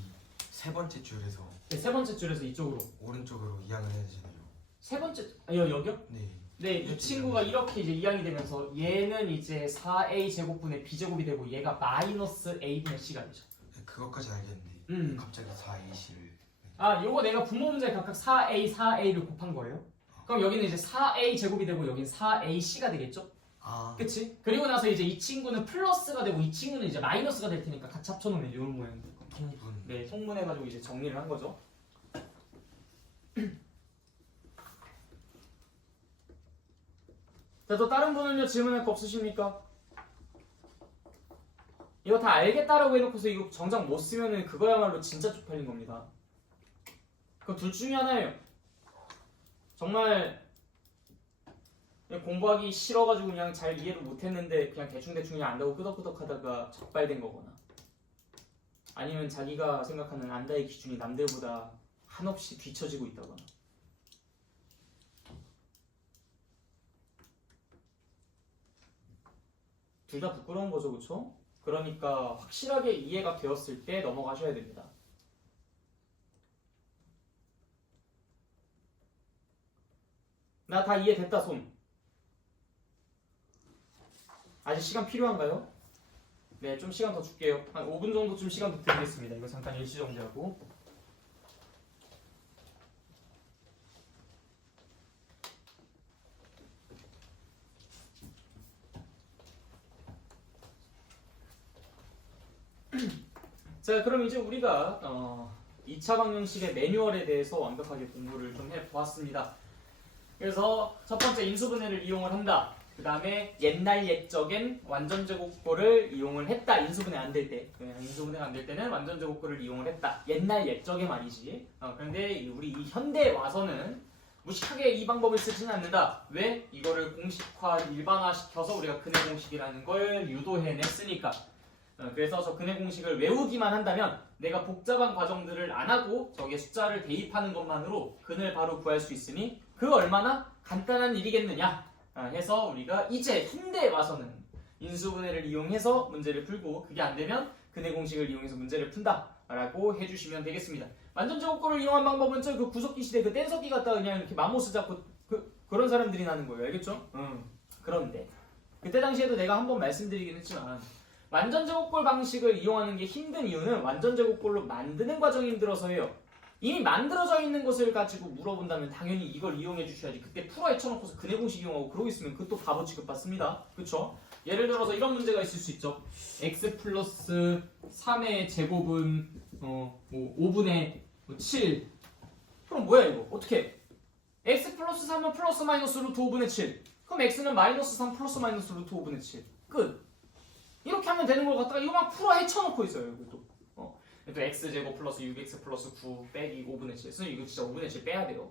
세 번째 줄에서 네, 세 번째 줄에서 이쪽으로 오른쪽으로 이항을 해야 되잖아요. 세 번째 여기요? 네. 네, 이 친구가 이렇게 이제 이항이 되면서 얘는 이제 4a 제곱분의 b 제곱이 되고 얘가 마이너스 a분의 c가 되죠. 그것까지 알겠는데 갑자기 4AC를 요거 내가 분모 문제에 각각 4a, 4a를 곱한 거예요. 그럼 여기는 이제 4a 제곱이 되고 여긴 4ac가 되겠죠? 그치? 그리고 나서 이제 이 친구는 플러스가 되고 이 친구는 이제 마이너스가 될 테니까 같이 합쳐놓으면 이런 모양이 될 겁니다. 통분. 네, 통분해가지고 이제 정리를 한 거죠. 자, 또 다른 분은요 질문할 거 없으십니까? 이거 다 알겠다라고 해놓고서 이거 정작 못 쓰면은 그거야말로 진짜 쪽팔린 겁니다. 그 둘 중에 하나예요. 정말 그냥 공부하기 싫어가지고 그냥 잘 이해를 못했는데 그냥 대충대충 그냥 안다고 끄덕끄덕 하다가 적발된 거거나 아니면 자기가 생각하는 안다의 기준이 남들보다 한없이 뒤처지고 있다거나 둘 다 부끄러운 거죠, 그쵸? 그러니까 확실하게 이해가 되었을 때 넘어가셔야 됩니다. 나 다 이해됐다 손. 아직 시간 필요한가요? 네, 좀 시간 더 줄게요. 한 5분 정도 좀 시간 더 드리겠습니다. 이거 잠깐 일시 정지하고. 자, 그럼 이제 우리가 2차 방정식의 매뉴얼에 대해서 완벽하게 공부를 좀 해보았습니다. 그래서 첫 번째 인수분해를 이용을 한다. 그 다음에 옛날 옛적엔 완전제곱꼴을 이용을 했다. 인수분해 안 될 때. 인수분해가 안 될 때는 완전제곱꼴을 이용을 했다. 옛날 옛적에 말이지. 그런데 우리 이 현대에 와서는 무식하게 이 방법을 쓰지는 않는다. 왜? 이거를 공식화, 일반화시켜서 우리가 근해 공식이라는 걸 유도해냈으니까. 그래서 저 근해 공식을 외우기만 한다면 내가 복잡한 과정들을 안 하고 저기에 숫자를 대입하는 것만으로 근을 바로 구할 수 있으니 그 얼마나 간단한 일이겠느냐 해서 우리가 이제 현대에 와서는 인수분해를 이용해서 문제를 풀고 그게 안 되면 근해 공식을 이용해서 문제를 푼다 라고 해주시면 되겠습니다. 완전제곱꼴을 이용한 방법은 저 그 구석기 시대 그 뗀석기 갖다가 그냥 이렇게 마모스 잡고 그런 사람들이 나는 거예요. 알겠죠? 그런데 그때 당시에도 내가 한번 말씀드리긴 했지만 완전제곱꼴 방식을 이용하는 게 힘든 이유는 완전제곱꼴로 만드는 과정이 힘들어서예요. 이미 만들어져 있는 것을 가지고 물어본다면 당연히 이걸 이용해 주셔야지. 그때 풀어 헤쳐놓고서 근해 공식 이용하고 그러고 있으면 그것도 바보 취급받습니다. 그쵸? 예를 들어서 이런 문제가 있을 수 있죠. x 플러스 3의 제곱은 5분의 7. 그럼 뭐야 이거? 어떻게? x 플러스 3은 플러스 마이너스 루트 5분의 7. 그럼 x는 마이너스 3 플러스 마이너스 루트 5분의 7. 끝. 이렇게 하면 되는 걸 갖다가 이거 막 풀어 헤쳐놓고 있어요. 이것도. 또 x제곱 플러스 6x 플러스 9 빼기 5분의 7. 선생님 이거 진짜 5분의 7 빼야 돼요.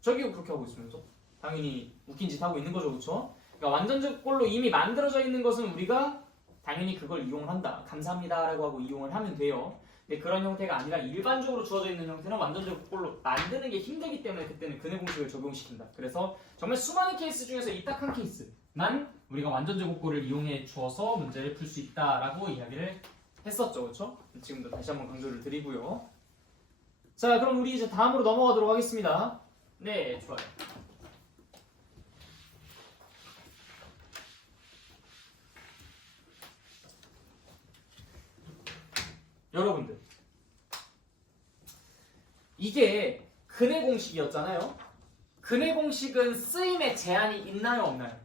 저기가 그렇게 하고 있으면서 당연히 웃긴 짓 하고 있는 거죠. 그쵸? 그러니까 완전제곱꼴로 이미 만들어져 있는 것은 우리가 당연히 그걸 이용을 한다. 감사합니다 라고 하고 이용을 하면 돼요. 근데 그런 형태가 아니라 일반적으로 주어져 있는 형태는 완전 제곱꼴로 만드는 게 힘들기 때문에 그때는 근해 공식을 적용시킨다. 그래서 정말 수많은 케이스 중에서 이 딱 한 케이스만 우리가 완전 제곱꼴을 이용해 주어서 문제를 풀 수 있다라고 이야기를 했었죠. 그렇죠? 지금도 다시 한번 강조를 드리고요. 자, 그럼 우리 이제 다음으로 넘어가도록 하겠습니다. 네, 좋아요. 여러분들, 이게 근해 공식이었잖아요. 근해 공식은 쓰임에 제한이 있나요, 없나요?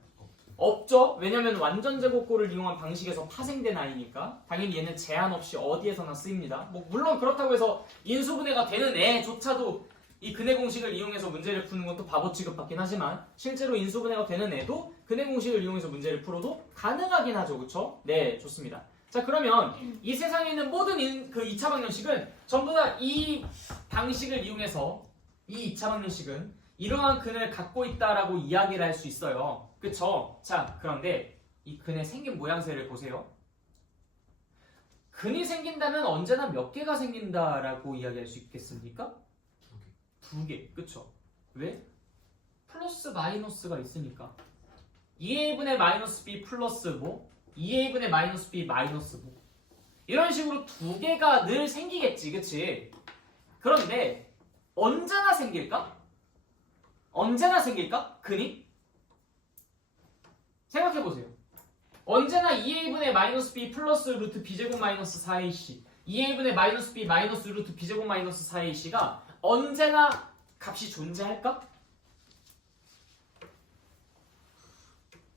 없죠. 왜냐면 완전 제곱꼴을 이용한 방식에서 파생된 아이니까 당연히 얘는 제한 없이 어디에서나 쓰입니다. 뭐 물론 그렇다고 해서 인수분해가 되는 애조차도 이 근해 공식을 이용해서 문제를 푸는 건 또 바보 취급받긴 하지만 실제로 인수분해가 되는 애도 근해 공식을 이용해서 문제를 풀어도 가능하긴 하죠. 그렇죠? 네, 좋습니다. 자, 그러면 이 세상에 있는 모든 그 2차 방정식은 전부 다 이 방식을 이용해서 이 2차 방정식은 이러한 근을 갖고 있다라고 이야기를 할 수 있어요. 그쵸? 자, 그런데 이 근의 생긴 모양새를 보세요. 근이 생긴다면 언제나 몇 개가 생긴다라고 이야기할 수 있겠습니까? 두 개. 그쵸? 왜? 플러스 마이너스가 있으니까. 2a분의 마이너스 b 플러스 뭐? 2a분의 마이너스 b 마이너스 뭐? 이런 식으로 두 개가 늘 생기겠지. 그치? 그런데 언제나 생길까? 언제나 생길까? 근이? 생각해보세요. 언제나 2a분의 마이너스 b 플러스 루트 b제곱 마이너스 4ac 2a분의 마이너스 b 마이너스 루트 b제곱 마이너스 4ac가 언제나 값이 존재할까?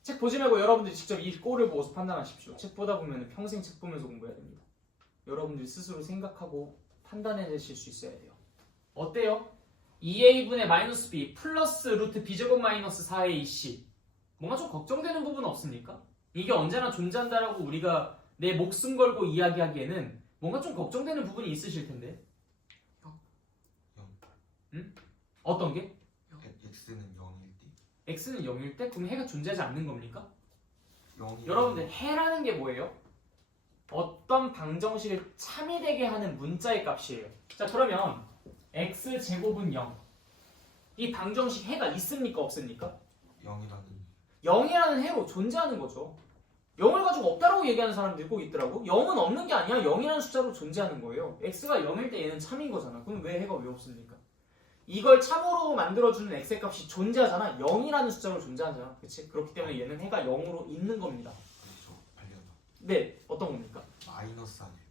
책 보지 말고 여러분들이 직접 이 꼴을 보고서 판단하십시오. 책 보다 보면 평생 책 보면서 공부해야 됩니다. 여러분들이 스스로 생각하고 판단해내실 수 있어야 돼요. 어때요? 2a분의 마이너스 b 플러스 루트 b제곱 마이너스 4ac 뭔가 좀 걱정되는 부분 없습니까? 이게 언제나 존재한다라고 우리가 내 목숨 걸고 이야기하기에는 뭔가 좀 걱정되는 부분이 있으실 텐데. 응? 어떤 게? x는 0일 때 x는 0일 때? 그럼 해가 존재하지 않는 겁니까? 0이 여러분들 해라는 게 뭐예요? 어떤 방정식을 참이되게 하는 문자의 값이에요. 자, 그러면 x제곱은 0. 이 방정식 해가 있습니까? 없습니까? 0이라는 해로 존재하는 거죠. 0을 가지고 없다라고 얘기하는 사람들이 꼭 있더라고. 0은 없는 게 아니야. 0이라는 숫자로 존재하는 거예요. x가 0일 때 얘는 참인 거잖아. 그럼 왜 해가 왜 없습니까? 이걸 참으로 만들어주는 x의 값이 존재하잖아. 0이라는 숫자로 존재하잖아. 그치? 그렇기 때문에 얘는 해가 0으로 있는 겁니다. 그렇죠. 알려줘. 네, 어떤 겁니까? 마이너스 아닐까요?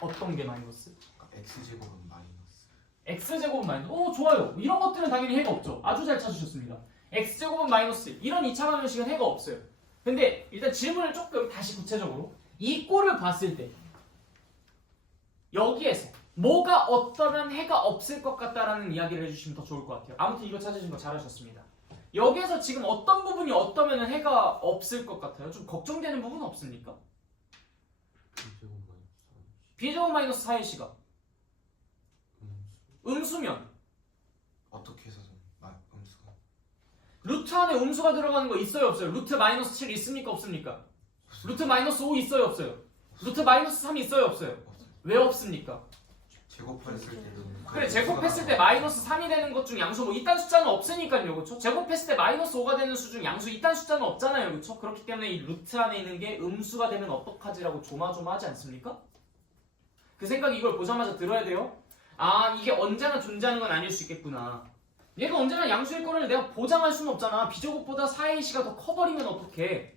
어떤 게 마이너스? 그러니까 x제곱은 마이너스. x제곱은 마이너스. 오, 좋아요. 이런 것들은 당연히 해가 없죠. 아주 잘 찾으셨습니다. x제곱은 마이너스. 이런 2차 방정식은 해가 없어요. 근데 일단 질문을 조금 다시 구체적으로 이 꼴을 봤을 때 여기에서 뭐가 어떠면 해가 없을 것 같다라는 이야기를 해주시면 더 좋을 것 같아요. 아무튼 이거 찾으신 거 잘하셨습니다. 여기에서 지금 어떤 부분이 어떠면 해가 없을 것 같아요? 좀 걱정되는 부분 없습니까? b제곱 마이너스 4ac가 음수면 어떻게 해서 음수가 루트 안에 음수가 들어가는 거 있어요 없어요? 루트 마이너스 7 있습니까 없습니까? 루트 마이너스 5 있어요 없어요? 루트 마이너스 3 있어요 없어요? 없어요. 왜 없습니까? 제곱했을 때는 그래, 제곱했을 때 마이너스 3이 되는 것 중 양수 뭐 이딴 숫자는 없으니까요. 그렇죠? 제곱했을 때 마이너스 5가 되는 수 중 양수 이딴 숫자는 없잖아요. 그렇죠? 그렇기 때문에 이 루트 안에 있는 게 음수가 되면 어떡하지라고 조마조마하지 않습니까? 그 생각이 이걸 보자마자 들어야 돼요. 아, 이게 언제나 존재하는 건 아닐 수 있겠구나. 얘가 언제나 양수일 거를 내가 보장할 수는 없잖아. b제곱보다 4ac가 더 커버리면 어떡해?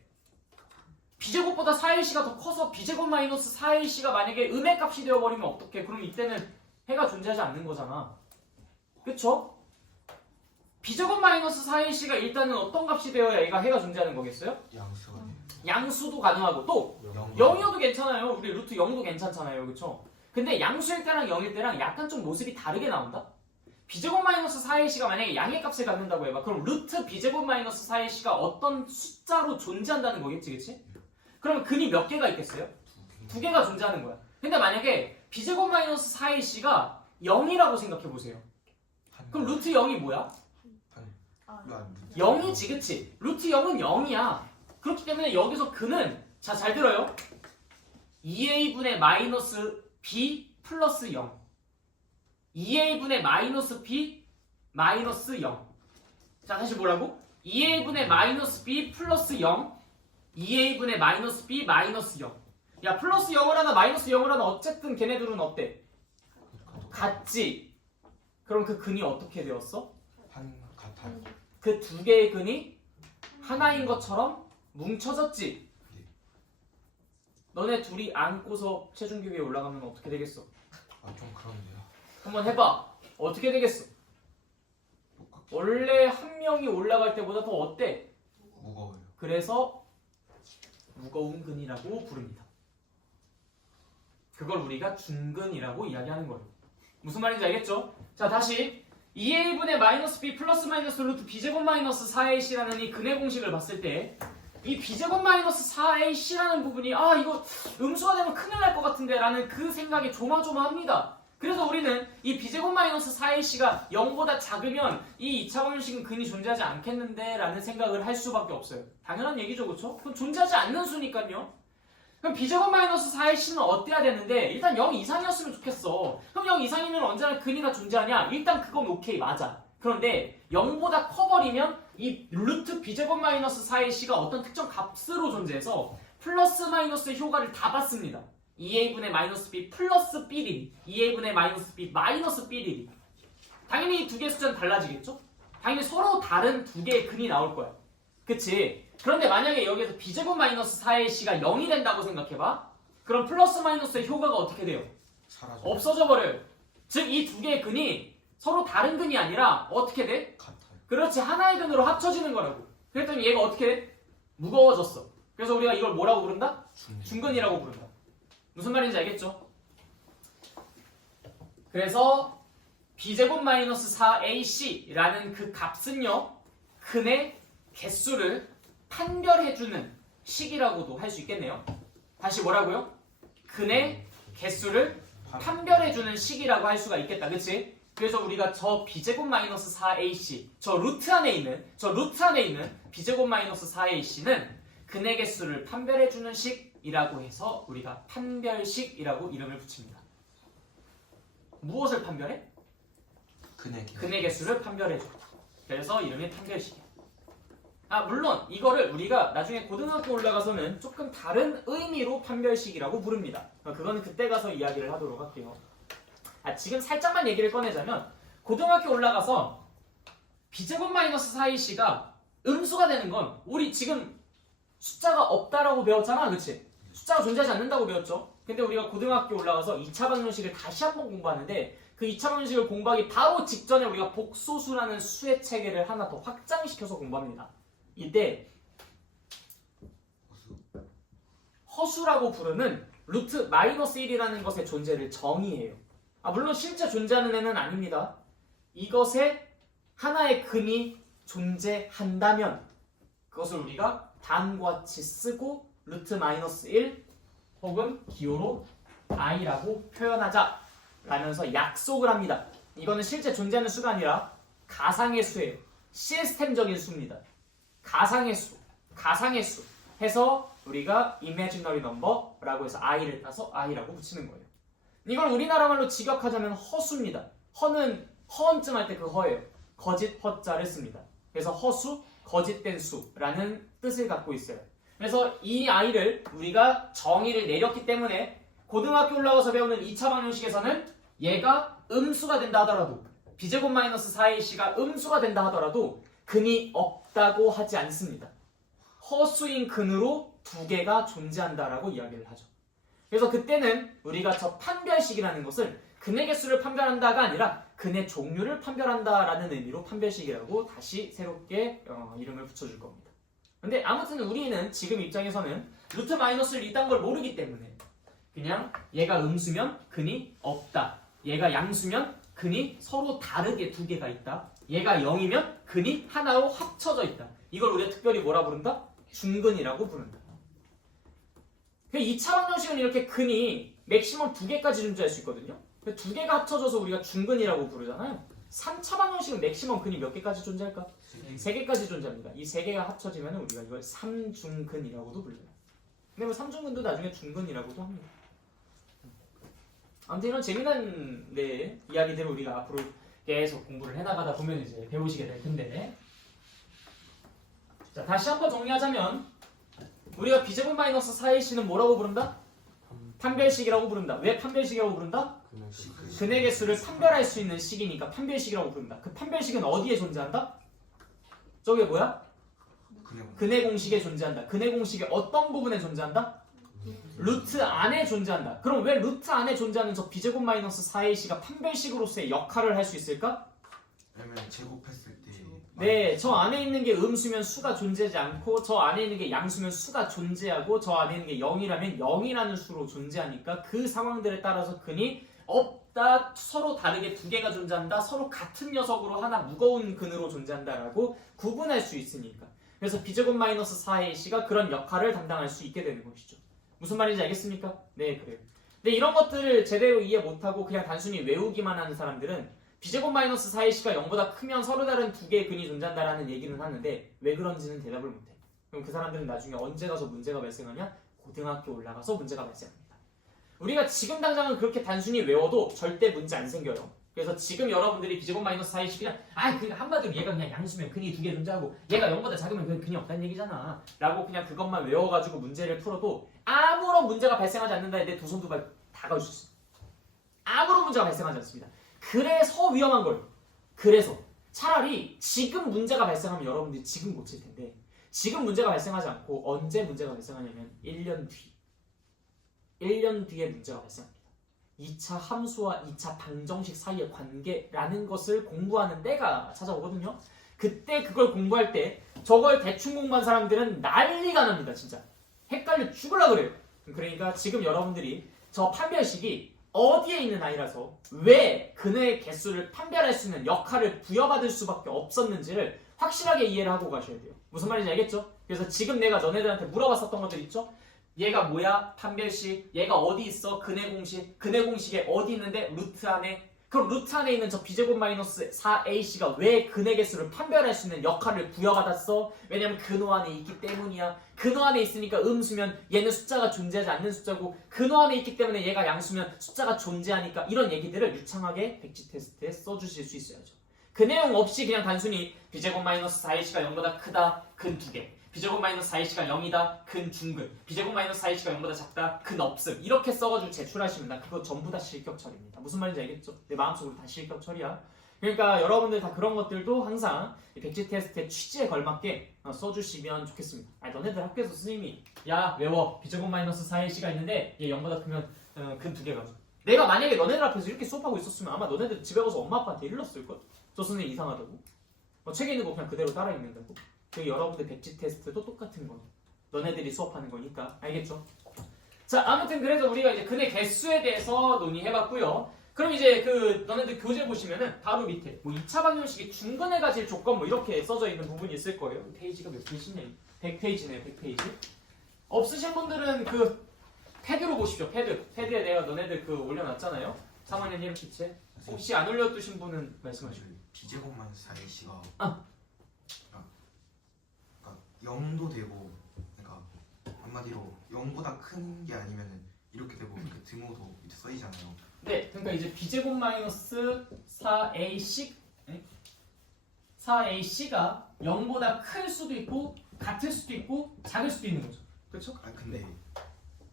b제곱보다 4ac가 더 커서 b제곱 마이너스 4ac가 만약에 음의 값이 되어버리면 어떡해? 그럼 이때는 해가 존재하지 않는 거잖아. 그쵸? b제곱 마이너스 4ac가 일단은 어떤 값이 되어야 얘가 해가 존재하는 거겠어요? 양수가 돼요. 양수도 가능하고 또 0이어도 괜찮아요. 우리 루트 0도 괜찮잖아요. 그쵸? 근데 양수일 때랑 0일 때랑 약간 좀 모습이 다르게 나온다? b제곱 마이너스 4ac가 만약에 양의 값을 갖는다고 해봐. 그럼 루트 b제곱 마이너스 4ac가 어떤 숫자로 존재한다는 거겠지, 그치? 그러면 근이 몇 개가 있겠어요? 두 개가 존재하는 거야. 근데 만약에 b제곱 마이너스 4ac가 0이라고 생각해보세요. 그럼 루트 0이 뭐야? 0이지, 그치? 루트 0은 0이야. 그렇기 때문에 여기서 근은 자, 잘 들어요. 2a분의 마이너스 b 플러스 0 2a분의 마이너스 b 마이너스 0. 자 다시 뭐라고? 2a분의 마이너스 b 플러스 0 2a분의 마이너스 b 마이너스 0. 야 플러스 0을 하나 마이너스 0을 하나 어쨌든 걔네들은 어때? 같지? 그럼 그 근이 어떻게 되었어? 같아요. 그 두 개의 근이 하나인 것처럼 뭉쳐졌지? 너네 둘이 안고서 체중계에 올라가면 어떻게 되겠어? 좀 그런데요. 한번 해봐. 어떻게 되겠어? 원래 한 명이 올라갈 때보다 더 어때? 무거워요. 그래서 무거운 근이라고 부릅니다. 그걸 우리가 중근이라고 이야기하는 거예요. 무슨 말인지 알겠죠? 자 다시 2a분의 마이너스 b 플러스 마이너스 루트 b제곱 마이너스 4ac라는 이 근의 공식을 봤을 때 이 b제곱 마이너스 4ac라는 부분이 아 이거 음수가 되면 큰일 날 것 같은데 라는 그 생각이 조마조마합니다. 그래서 우리는 이 b제곱 마이너스 4ac가 0보다 작으면 이 2차 방정식은 근이 존재하지 않겠는데 라는 생각을 할 수밖에 없어요. 당연한 얘기죠, 그렇죠? 그건 존재하지 않는 수니까요. 그럼 b제곱 마이너스 4ac는 어때야 되는데 일단 0 이상이었으면 좋겠어. 그럼 0 이상이면 언제나 근이나 존재하냐? 일단 그건 오케이, 맞아. 그런데 0보다 커버리면 이 루트 b제곱 마이너스 4ac가 어떤 특정 값으로 존재해서 플러스 마이너스의 효과를 다 받습니다. 2a분의 마이너스 b 플러스 b리 2a분의 마이너스 b 마이너스 b리 당연히 이 두 개의 숫자는 달라지겠죠? 당연히 서로 다른 두 개의 근이 나올 거야. 그치? 그런데 만약에 여기에서 b제곱 마이너스 4ac가 0이 된다고 생각해봐. 그럼 플러스 마이너스의 효과가 어떻게 돼요? 사라져. 없어져 버려요. 즉 이 두 개의 근이 서로 다른 근이 아니라 어떻게 돼? 같아요. 그렇지, 하나의 근으로 합쳐지는 거라고. 그랬더니 얘가 어떻게 돼? 무거워졌어. 그래서 우리가 이걸 뭐라고 부른다? 중근이라고 부른다. 무슨 말인지 알겠죠? 그래서 b제곱 마이너스 4ac라는 그 값은요 근의 개수를 판별해주는 식이라고도 할 수 있겠네요. 다시 뭐라고요? 근의 개수를 판별해주는 식이라고 할 수가 있겠다. 그치? 그래서 우리가 저 b제곱 마이너스 4ac 저 루트 안에 있는 b제곱 마이너스 4ac는 근의 개수를 판별해주는 식이라고 해서 우리가 판별식이라고 이름을 붙입니다. 무엇을 판별해? 근의 개수를 판별해줘. 그래서 이름이 판별식이야. 물론 이거를 우리가 나중에 고등학교 올라가서는 조금 다른 의미로 판별식이라고 부릅니다. 그거는 그때 가서 이야기를 하도록 할게요. 지금 살짝만 얘기를 꺼내자면 고등학교 올라가서 b제곱 마이너스 4ac가 음수가 되는 건 우리 지금 숫자가 없다라고 배웠잖아, 그치? 숫자가 존재하지 않는다고 배웠죠? 근데 우리가 고등학교 올라가서 2차 방정식을 다시 한번 공부하는데 그 2차 방정식을 공부하기 바로 직전에 우리가 복소수라는 수의 체계를 하나 더 확장시켜서 공부합니다. 이때 허수라고 부르는 루트 마이너스 1이라는 것의 존재를 정의해요. 물론 실제 존재하는 애는 아닙니다. 이것에 하나의 근이 존재한다면 그것을 우리가 다음과 같이 쓰고 루트 마이너스 1 혹은 기호로 i라고 표현하자 라면서 약속을 합니다. 이거는 실제 존재하는 수가 아니라 가상의 수예요. 시스템적인 수입니다. 가상의 수 해서 우리가 imaginary number라고 해서 i를 따서 i라고 붙이는 거예요. 이걸 우리나라 말로 직역하자면 허수입니다. 허는 허언증 할 때 그 허예요. 거짓 허자를 씁니다. 그래서 허수, 거짓된 수라는 뜻을 갖고 있어요. 그래서 이 i를 우리가 정의를 내렸기 때문에 고등학교 올라가서 배우는 2차 방정식에서는 얘가 음수가 된다 하더라도 b제곱 마이너스 4ac가 음수가 된다 하더라도 근이 없다고 하지 않습니다. 허수인 근으로 두 개가 존재한다라고 이야기를 하죠. 그래서 그때는 우리가 저 판별식이라는 것을 근의 개수를 판별한다가 아니라 근의 종류를 판별한다라는 의미로 판별식이라고 다시 새롭게 이름을 붙여줄 겁니다. 근데 아무튼 우리는 지금 입장에서는 루트 마이너스를 이딴 걸 모르기 때문에 그냥 얘가 음수면 근이 없다. 얘가 양수면 근이 서로 다르게 두 개가 있다. 얘가 0이면 근이 하나로 합쳐져 있다. 이걸 우리가 특별히 뭐라 부른다? 중근이라고 부른다. 2차 방정식은 이렇게 근이 맥시멈 2개까지 존재할 수 있거든요. 두 개가 합쳐져서 우리가 중근이라고 부르잖아요. 3차 방정식은 맥시멈 근이 몇 개까지 존재할까? 3개까지 존재합니다. 이 3개가 합쳐지면 우리가 이걸 3중근이라고도 불러요. 근데 뭐 3중근도 나중에 중근이라고도 합니다. 아무튼 이런 재미난 이야기들을 우리가 앞으로 계속 공부를 해나가다 보면 이제 배우시게 될 텐데, 자 다시 한번 정리하자면 우리가 b제곱 마이너스 4ac는 뭐라고 부른다? 판별식이라고 부른다. 왜 판별식이라고 부른다? 근의 개수를 판별할 수 있는 식이니까 판별식이라고 부른다. 그 판별식은 어디에 존재한다? 저게 뭐야? 근의 공식에 존재한다. 근의 공식의 어떤 부분에 존재한다? 루트 안에 존재한다. 그럼 왜 루트 안에 존재하는 저 b제곱 마이너스 4ac가 판별식으로서의 역할을 할 수 있을까? 왜냐면 제곱했을 때 네, 저 안에 있는 게 음수면 수가 존재하지 않고 저 안에 있는 게 양수면 수가 존재하고 저 안에 있는 게 0이라면 0이라는 수로 존재하니까 그 상황들에 따라서 근이 없다, 서로 다르게 두 개가 존재한다, 서로 같은 녀석으로 하나 무거운 근으로 존재한다라고 구분할 수 있으니까. 그래서 b제곱 마이너스 4ac가 그런 역할을 담당할 수 있게 되는 것이죠. 무슨 말인지 알겠습니까? 네, 그래요. 근데 이런 것들을 제대로 이해 못하고 그냥 단순히 외우기만 하는 사람들은 b제곱 마이너스 4ac가 0보다 크면 서로 다른 두 개의 근이 존재한다라는 얘기는 하는데 왜 그런지는 대답을 못해. 그럼 그 사람들은 나중에 언제 가서 문제가 발생하냐? 고등학교 올라가서 문제가 발생합니다. 우리가 지금 당장은 그렇게 단순히 외워도 절대 문제 안 생겨요. 그래서 지금 여러분들이 b제곱 마이너스 4ac 그냥 그러니까 한마디로 얘가 그냥 양수면 근이 두 개 존재하고 얘가 0보다 작으면 그냥 근이 없다는 얘기잖아 라고 그냥 그것만 외워가지고 문제를 풀어도 아무런 문제가 발생하지 않는다. 내 두 손 두 발 다 가질 수 있어. 아무런 문제가 발생하지 않습니다. 그래서 위험한 거예요. 그래서 차라리 지금 문제가 발생하면 여러분들이 지금 고칠 텐데 지금 문제가 발생하지 않고 언제 문제가 발생하냐면 1년 뒤. 1년 뒤에 문제가 발생합니다. 2차 함수와 2차 방정식 사이의 관계라는 것을 공부하는 때가 찾아오거든요. 그때 그걸 공부할 때 저걸 대충 공부한 사람들은 난리가 납니다. 진짜 헷갈려 죽으려고 그래요. 그러니까 지금 여러분들이 저 판별식이 어디에 있는 아이라서 왜 근의 개수를 판별할 수 있는 역할을 부여받을 수밖에 없었는지를 확실하게 이해를 하고 가셔야 돼요. 무슨 말인지 알겠죠? 그래서 지금 내가 너네들한테 물어봤었던 것들 있죠? 얘가 뭐야? 판별식. 얘가 어디 있어? 근의 공식. 근의 공식에 어디 있는데? 루트 안에. 그럼 루트 안에 있는 저 b제곱 마이너스 4ac가 왜 근의 개수를 판별할 수 있는 역할을 부여받았어? 왜냐면 근호 안에 있기 때문이야. 근호 안에 있으니까 음수면 얘는 숫자가 존재하지 않는 숫자고 근호 안에 있기 때문에 얘가 양수면 숫자가 존재하니까 이런 얘기들을 유창하게 백지 테스트에 써주실 수 있어야죠. 그 내용 없이 그냥 단순히 b제곱 마이너스 4ac가 0보다 크다. 근 2개. b제곱 마이너스 4ac가 0이다. 근 중근. b제곱 마이너스 4ac가 0보다 작다. 근 없음. 이렇게 써가지고 제출하시면 나 그거 전부 다 실격 처리입니다. 무슨 말인지 알겠죠? 내 마음속으로 다 실격 처리야. 그러니까 여러분들 다 그런 것들도 항상 백지 테스트의 취지에 걸맞게 써주시면 좋겠습니다. 너네들 학교에서 선생님이 야 외워. b제곱 마이너스 4ac가 있는데 얘 0보다 크면 근 2개가. 내가 만약에 너네들 앞에서 이렇게 수업하고 있었으면 아마 너네들 집에 가서 엄마 아빠한테 일렀을걸? 저 선생님 이상하다고. 책에 있는 거 그냥 그대로 따라 읽는다고. 그 여러분들 백지 테스트도 똑같은 거. 너네들이 수업하는 거니까 알겠죠? 자 아무튼 그래서 우리가 이제 근의 개수에 대해서 논의해봤고요. 그럼 이제 그 너네들 교재 보시면은 바로 밑에 뭐 2차 방정식이 중근에 가질 조건 뭐 이렇게 써져 있는 부분이 있을 거예요. 페이지가 몇 페이지냐? 100페이지네요. 100페이지. 없으신 분들은 그 패드로 보십시오. 패드에 내가 너네들 그 올려놨잖아요. 3학년 1학 기체. 혹시 안 올려두신 분은 말씀하시고. b제곱 마이너스 4ac가 0도 되고, 그러니까 한마디로 0보다 큰 게 아니면은 이렇게 되고 그 등호도 밑에 써있잖아요. 네, 그러니까 이제 b제곱 마이너스 4ac가 0보다 클 수도 있고 같을 수도 있고 작을 수도 있는 거죠. 그렇죠? 근데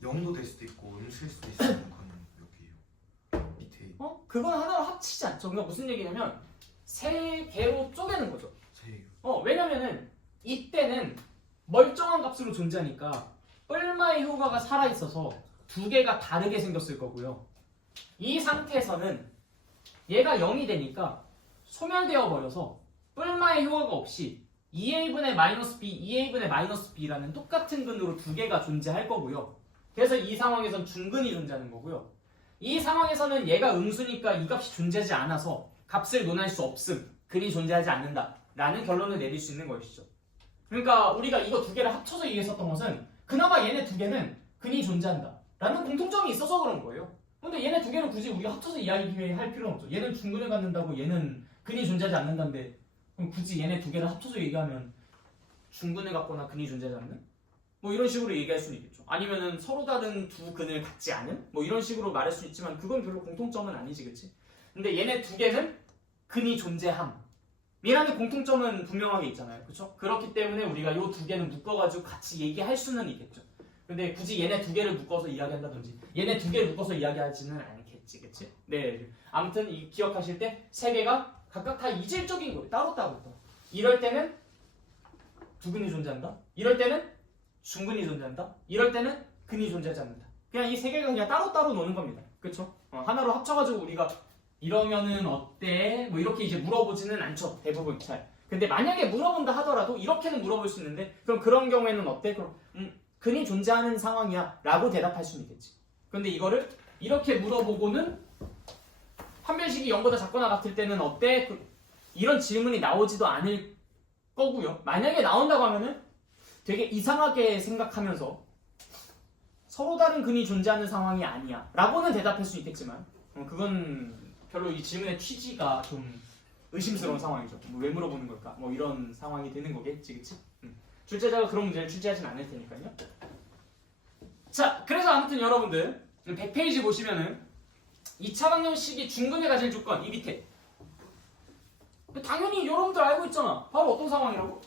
0도 될 수도 있고 음수일 수도 있는 건 몇 개예요? 밑에 그건 하나로 합치지 않죠. 그러니까 무슨 얘기냐면 세 개로 쪼개는 거죠. 세 왜냐면은 이때는 멀쩡한 값으로 존재하니까 뿔마의 효과가 살아있어서 두 개가 다르게 생겼을 거고요. 이 상태에서는 얘가 0이 되니까 소멸되어 버려서 뿔마의 효과가 없이 2a분의 마이너스 b, 2a분의 마이너스 b라는 똑같은 근으로 두 개가 존재할 거고요. 그래서 이 상황에선 중근이 존재하는 거고요. 이 상황에서는 얘가 음수니까 이 값이 존재하지 않아서 값을 논할 수 없음, 근이 존재하지 않는다 라는 결론을 내릴 수 있는 것이죠. 그러니까 우리가 이거 두 개를 합쳐서 얘기했었던 것은 그나마 얘네 두 개는 근이 존재한다 라는 공통점이 있어서 그런 거예요. 근데 얘네 두 개를 굳이 우리가 합쳐서 이야기할 필요는 없죠. 얘는 중근을 갖는다고 얘는 근이 존재하지 않는다는데 그럼 굳이 얘네 두 개를 합쳐서 얘기하면 중근을 갖거나 근이 존재하지 않는? 뭐 이런 식으로 얘기할 수는 있겠죠. 아니면은 서로 다른 두 근을 갖지 않은? 뭐 이런 식으로 말할 수 있지만 그건 별로 공통점은 아니지, 그치? 근데 얘네 두 개는 근이 존재함. 이라는 공통점은 분명하게 있잖아요. 그쵸? 그렇기 때문에 우리가 이 두 개는 묶어가지고 같이 얘기할 수는 있겠죠. 근데 굳이 얘네 두 개를 묶어서 이야기한다든지 얘네 두 개를 묶어서 이야기하지는 않겠지, 그치? 네. 아무튼 이 기억하실 때 세 개가 각각 다 이질적인 거예요. 따로따로. 이럴 때는 두근이 존재한다. 이럴 때는 중근이 존재한다. 이럴 때는 근이 존재하지 않는다. 그냥 이 세 개가 그냥 따로따로 노는 겁니다. 그쵸? 하나로 합쳐가지고 우리가 이러면은 어때? 뭐 이렇게 이제 물어보지는 않죠. 대부분 잘. 근데 만약에 물어본다 하더라도 이렇게는 물어볼 수 있는데 그럼 그런 경우에는 어때? 그럼 근이 존재하는 상황이야 라고 대답할 수는 있겠지. 근데 이거를 이렇게 물어보고는 판별식이 0보다 작거나 같을 때는 어때? 이런 질문이 나오지도 않을 거고요. 만약에 나온다고 하면은 되게 이상하게 생각하면서 서로 다른 근이 존재하는 상황이 아니야 라고는 대답할 수 있겠지만 그건 별로 이 질문의 취지가 좀 의심스러운 상황이죠. 뭐 왜 물어보는 걸까? 뭐 이런 상황이 되는 거겠지, 그치? 출제자가 그런 문제를 출제하진 않을 테니까요. 자, 그래서 아무튼 여러분들 100페이지 보시면은 2차 방정식이 중근에 가질 조건 이 밑에 당연히 여러분들 알고 있잖아. 바로 어떤 상황이라고?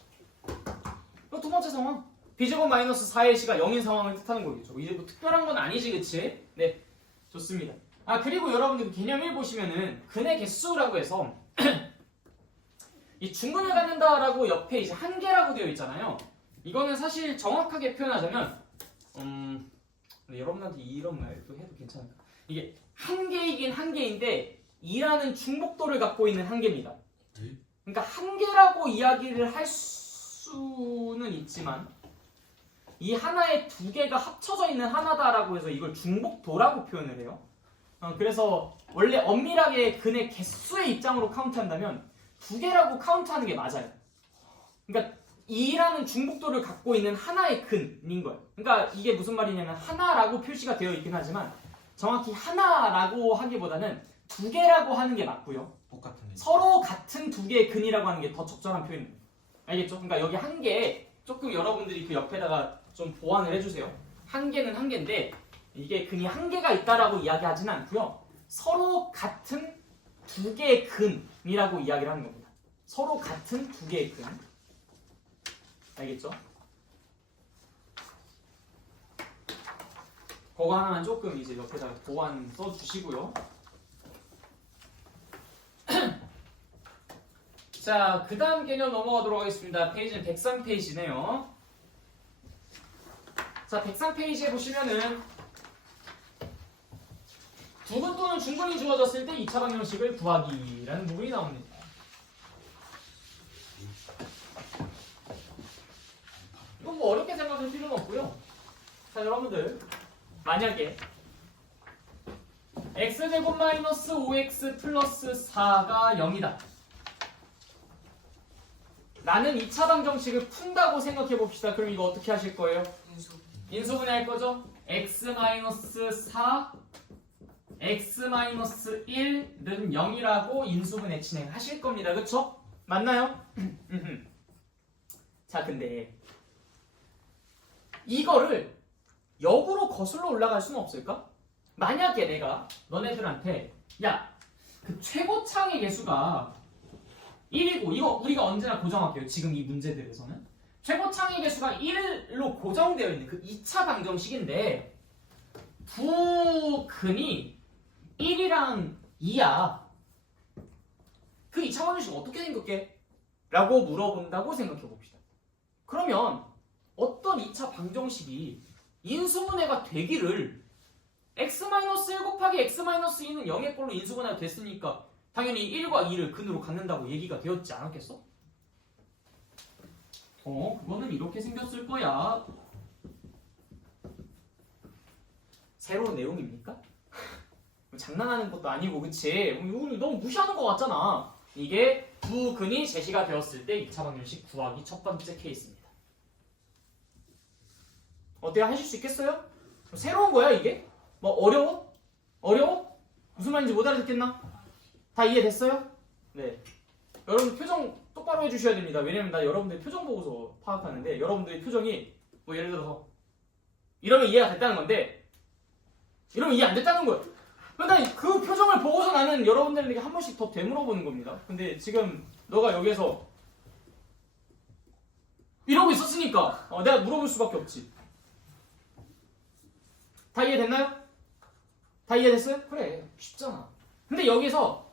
두 번째 상황. b제곱 마이너스 4의 c가 0인 상황을 뜻하는 거겠죠. 이제 뭐 특별한 건 아니지, 그치? 네, 좋습니다. 아, 그리고 여러분들 개념 1 보시면은 근의 개수라고 해서 이 중근을 갖는다라고 옆에 이제 한 개라고 되어 있잖아요. 이거는 사실 정확하게 표현하자면 근데 여러분한테 이런 말도 해도 괜찮을까? 이게 한 개이긴 한 개인데 2라는 중복도를 갖고 있는 한 개입니다. 그러니까 한 개라고 이야기를 할 수는 있지만 이 하나에 두 개가 합쳐져 있는 하나다라고 해서 이걸 중복도라고 표현을 해요. 그래서 원래 엄밀하게 근의 개수의 입장으로 카운트한다면 두 개라고 카운트하는 게 맞아요. 그러니까 2라는 중복도를 갖고 있는 하나의 근인 거예요. 그러니까 이게 무슨 말이냐면 하나라고 표시가 되어 있긴 하지만 정확히 하나라고 하기보다는 두 개라고 하는 게 맞고요. 똑같은 서로 같은 두 개의 근이라고 하는 게 더 적절한 표현입니다. 알겠죠? 그러니까 여기 한 개 조금 여러분들이 그 옆에다가 좀 보완을 해주세요. 한 개는 한 개인데 이게 근이 한 개가 있다라고 이야기하지는 않고요. 서로 같은 두 개의 근이라고 이야기를 하는 겁니다. 서로 같은 두 개의 근. 알겠죠? 그거 하나만 조금 이제 옆에다가 보완 써주시고요. 자, 그 다음 개념 넘어가도록 하겠습니다. 페이지는 103페이지네요. 자, 103페이지에 보시면은 두근 또는 중근이 주어졌을 때 2차 방정식을 구하기라는 부분이 나옵니다. 이건 뭐 어렵게 생각할 필요는 없고요. 자, 여러분들 만약에 x제곱 마이너스 5x 플러스 4가 0이다. 나는 2차 방정식을 푼다고 생각해 봅시다. 그럼 이거 어떻게 하실 거예요? 인수분해 할 거죠? x-4 x-1는 0이라고 인수분해 진행하실 겁니다. 그쵸? 맞나요? 자, 근데 이거를 역으로 거슬러 올라갈 수는 없을까? 만약에 내가 너네들한테 야, 그 최고창의 개수가 1이고 이거 우리가 언제나 고정할게요. 지금 이 문제들에서는 최고창의 개수가 1로 고정되어 있는 그 2차 방정식인데 부근이 1이랑 2야. 그 2차 방정식 어떻게 생겼게? 라고 물어본다고 생각해 봅시다. 그러면 어떤 2차 방정식이 인수분해가 되기를 x-1 곱하기 x-2는 0의 꼴로 인수분해가 됐으니까 당연히 1과 2를 근으로 갖는다고 얘기가 되었지 않았겠어? 그거는 이렇게 생겼을 거야. 새로운 내용입니까? 장난하는 것도 아니고, 그치? 이거 너무 무시하는 것 같잖아. 이게 두 근이 제시가 되었을 때 2차 방정식 구하기 첫 번째 케이스입니다. 어때요? 하실 수 있겠어요? 새로운 거야, 이게? 뭐 어려워? 어려워? 무슨 말인지 못 알아듣겠나? 다 이해됐어요? 네. 여러분 표정 똑바로 해주셔야 됩니다. 왜냐면 나 여러분들 표정 보고서 파악하는데 여러분들의 표정이 뭐 예를 들어서 이러면 이해가 됐다는 건데 이러면 이해 안 됐다는 거야. 근데 그 표정을 보고서 나는 여러분들에게 한 번씩 더 되물어보는 겁니다. 근데 지금 너가 여기에서 이러고 있었으니까 내가 물어볼 수밖에 없지. 다 이해됐나요? 다 이해됐어요? 그래, 쉽잖아. 근데 여기서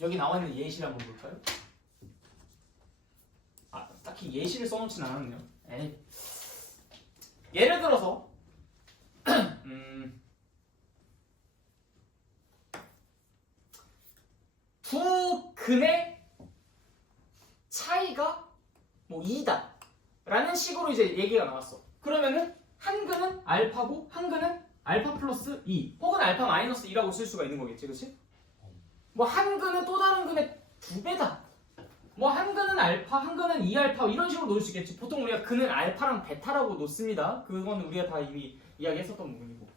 여기 나와 있는 예시를 한번 볼까요? 딱히 예시를 써놓진 않았네요. 에이. 예를 들어서 두 근의 차이가 뭐 2다 라는 식으로 이제 얘기가 나왔어. 그러면은 한 근은 알파고 한 근은 알파 플러스 2 혹은 알파 마이너스 2라고 쓸 수가 있는 거겠지, 그치? 뭐 한 근은 또 다른 근의 2배다. 뭐 한 근은 알파, 한 근은 2알파 이런 식으로 놓을 수 있겠지. 보통 우리가 근은 알파랑 베타라고 놓습니다. 그건 우리가 다 이미 이야기했었던 부분이고.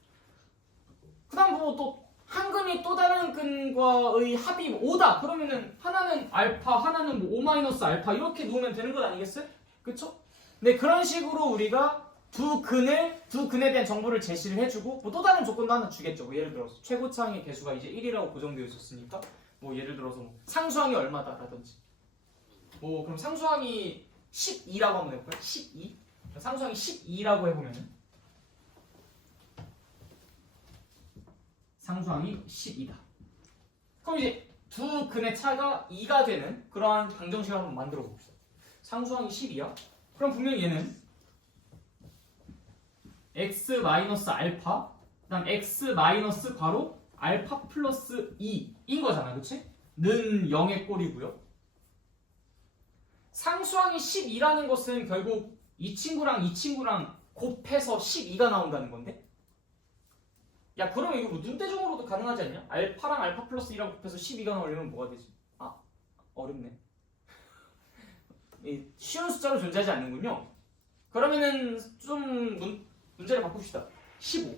그 다음 뭐 또 한 근이 또 다른 근과의 합이 5다. 그러면은 하나는 알파, 하나는 뭐 5 마이너스 알파 이렇게 놓으면 되는 것 아니겠어요? 그쵸? 네, 그런 식으로 우리가 두 근에 대한 정보를 제시를 해주고 뭐 또 다른 조건도 하나 주겠죠. 뭐 예를 들어서 최고차항의 개수가 이제 1이라고 고정되어 있었으니까 뭐 예를 들어서 뭐 상수항이 얼마다라든지 뭐 그럼 상수항이 12라고 한번 해볼까요? 12? 상수항이 12라고 해보면은 상수항이 12다. 그럼 이제 두 근의 차가 2가 되는 그러한 방정식을 한번 만들어 봅시다. 상수항이 10이야. 그럼 분명히 얘는 x 마이너스 알파 그다음 x 마이너스 괄호 알파 플러스 2인 거잖아, 그치? 는 0의 꼴이고요. 상수항이 12라는 것은 결국 이 친구랑 곱해서 12가 나온다는 건데? 야, 그러면 이거 뭐 눈대중으로도 가능하지 않냐? 알파랑 알파 플러스 2랑 곱해서 12가 나오려면 뭐가 되지? 어렵네. 쉬운 숫자로 존재하지 않는군요. 그러면은 좀 문제를 바꿉시다. 15.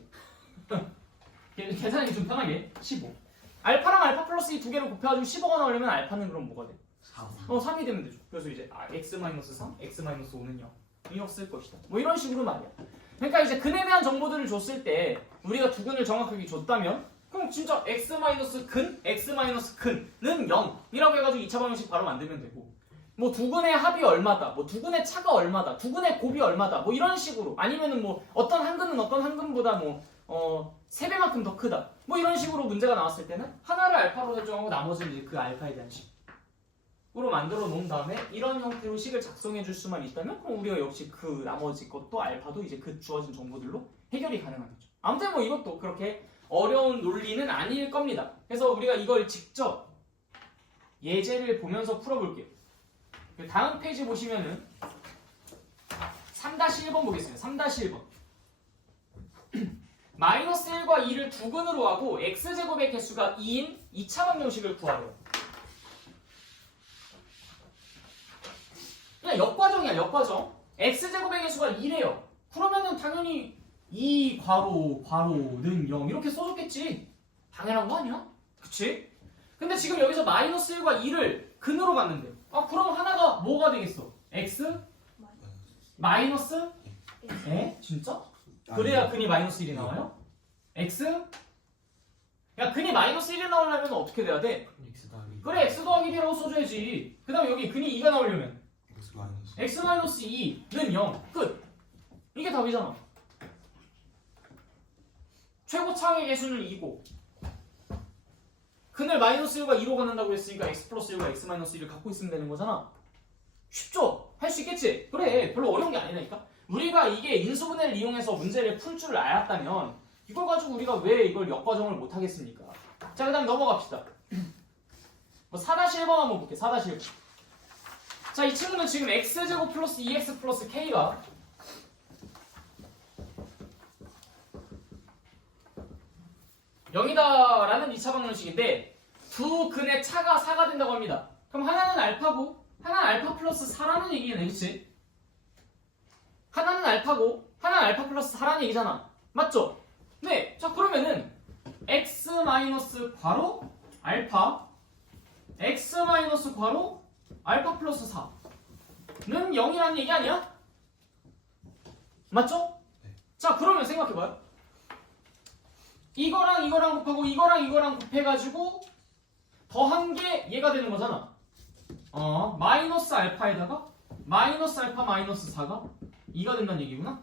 계산이 좀 편하게 15. 알파랑 알파 플러스 2 두 개를 곱해가지고 15가 나오려면 알파는 그럼 뭐가 돼? 3. 3이 되면 되죠. 그래서 이제 x-3, x-5는 0. 이 없을 것이다. 뭐 이런 식으로 말이야. 그러니까 이제 근에 대한 정보들을 줬을 때 우리가 두 근을 정확하게 줬다면 그럼 진짜 x-근, x-근은 0이라고 해가지고 2차 방정식 바로 만들면 되고 뭐 두 근의 합이 얼마다, 뭐 두 근의 차가 얼마다, 두 근의 곱이 얼마다, 뭐 이런 식으로 아니면은 뭐 어떤 한 근은 어떤 한 근보다 뭐 3배만큼 더 크다, 뭐 이런 식으로 문제가 나왔을 때는 하나를 알파로 설정하고 나머지는 이제 그 알파에 대한 식으로 만들어 놓은 다음에 이런 형태로 식을 작성해 줄 수만 있다면 그럼 우리가 역시 그 나머지 것도 알파도 이제 그 주어진 정보들로 해결이 가능하겠죠. 아무튼 뭐 이것도 그렇게 어려운 논리는 아닐 겁니다. 그래서 우리가 이걸 직접 예제를 보면서 풀어볼게요. 다음 페이지 보시면은 3-1번 보겠습니다. 3-1번. 마이너스 1과 2를 두 근으로 하고 x제곱의 개수가 2인 2차 방정식을 구하래요. 그냥 역과정이야, 역과정. x제곱의 개수가 2래요. 그러면은 당연히 2 괄호는 0 이렇게 써줬겠지. 당연한 거 아니야? 그치? 근데 지금 여기서 마이너스 1과 2를 근으로 봤는데 그럼 하나가 뭐가 되겠어? x? 마이너스? 진짜? 그래야 근이 마이너스 1이 나와요? x? 야, 근이 마이너스 1이 나오려면 어떻게 돼야 돼? x 더하기 그래, x 더하기 1이라고 써줘야지. 그 다음에 여기 근이 2가 나오려면 x 마이너스 x 마이너스 2는 0. 끝. 이게 답이잖아. 최고차항의 개수는 2고 근을 마이너스 1과 2로 갖는다고 했으니까 x 플러스 1과 x 마이너스 1을 갖고 있으면 되는 거잖아. 쉽죠? 할 수 있겠지? 그래, 별로 어려운 게 아니라니까. 우리가 이게 인수분해를 이용해서 문제를 풀 줄 알았다면 이걸 가지고 우리가 왜 이걸 역과정을 못 하겠습니까? 자, 그 다음 넘어갑시다. 뭐 4-1번 한번 볼게요. 4-1번. 자, 이 친구는 지금 x제곱 플러스 2x 플러스 k가 0이다라는 2차 방정식인데 두 근의 차가 4가 된다고 합니다. 그럼 하나는 알파고 하나는 알파 플러스 4라는 얘기네, 그치? 하나는 알파고 하나는 알파 플러스 4라는 얘기잖아. 맞죠? 네. 자, 그러면은 x 마이너스 괄호 알파 x 마이너스 괄호 알파 플러스 4는 0이라는 얘기 아니야? 맞죠? 네. 자, 그러면 생각해봐요. 이거랑 이거랑 곱하고 이거랑 이거랑 곱해가지고 더한 게 얘가 되는 거잖아. 마이너스 알파에다가 마이너스 알파 마이너스 4가 2가 된다는 얘기구나.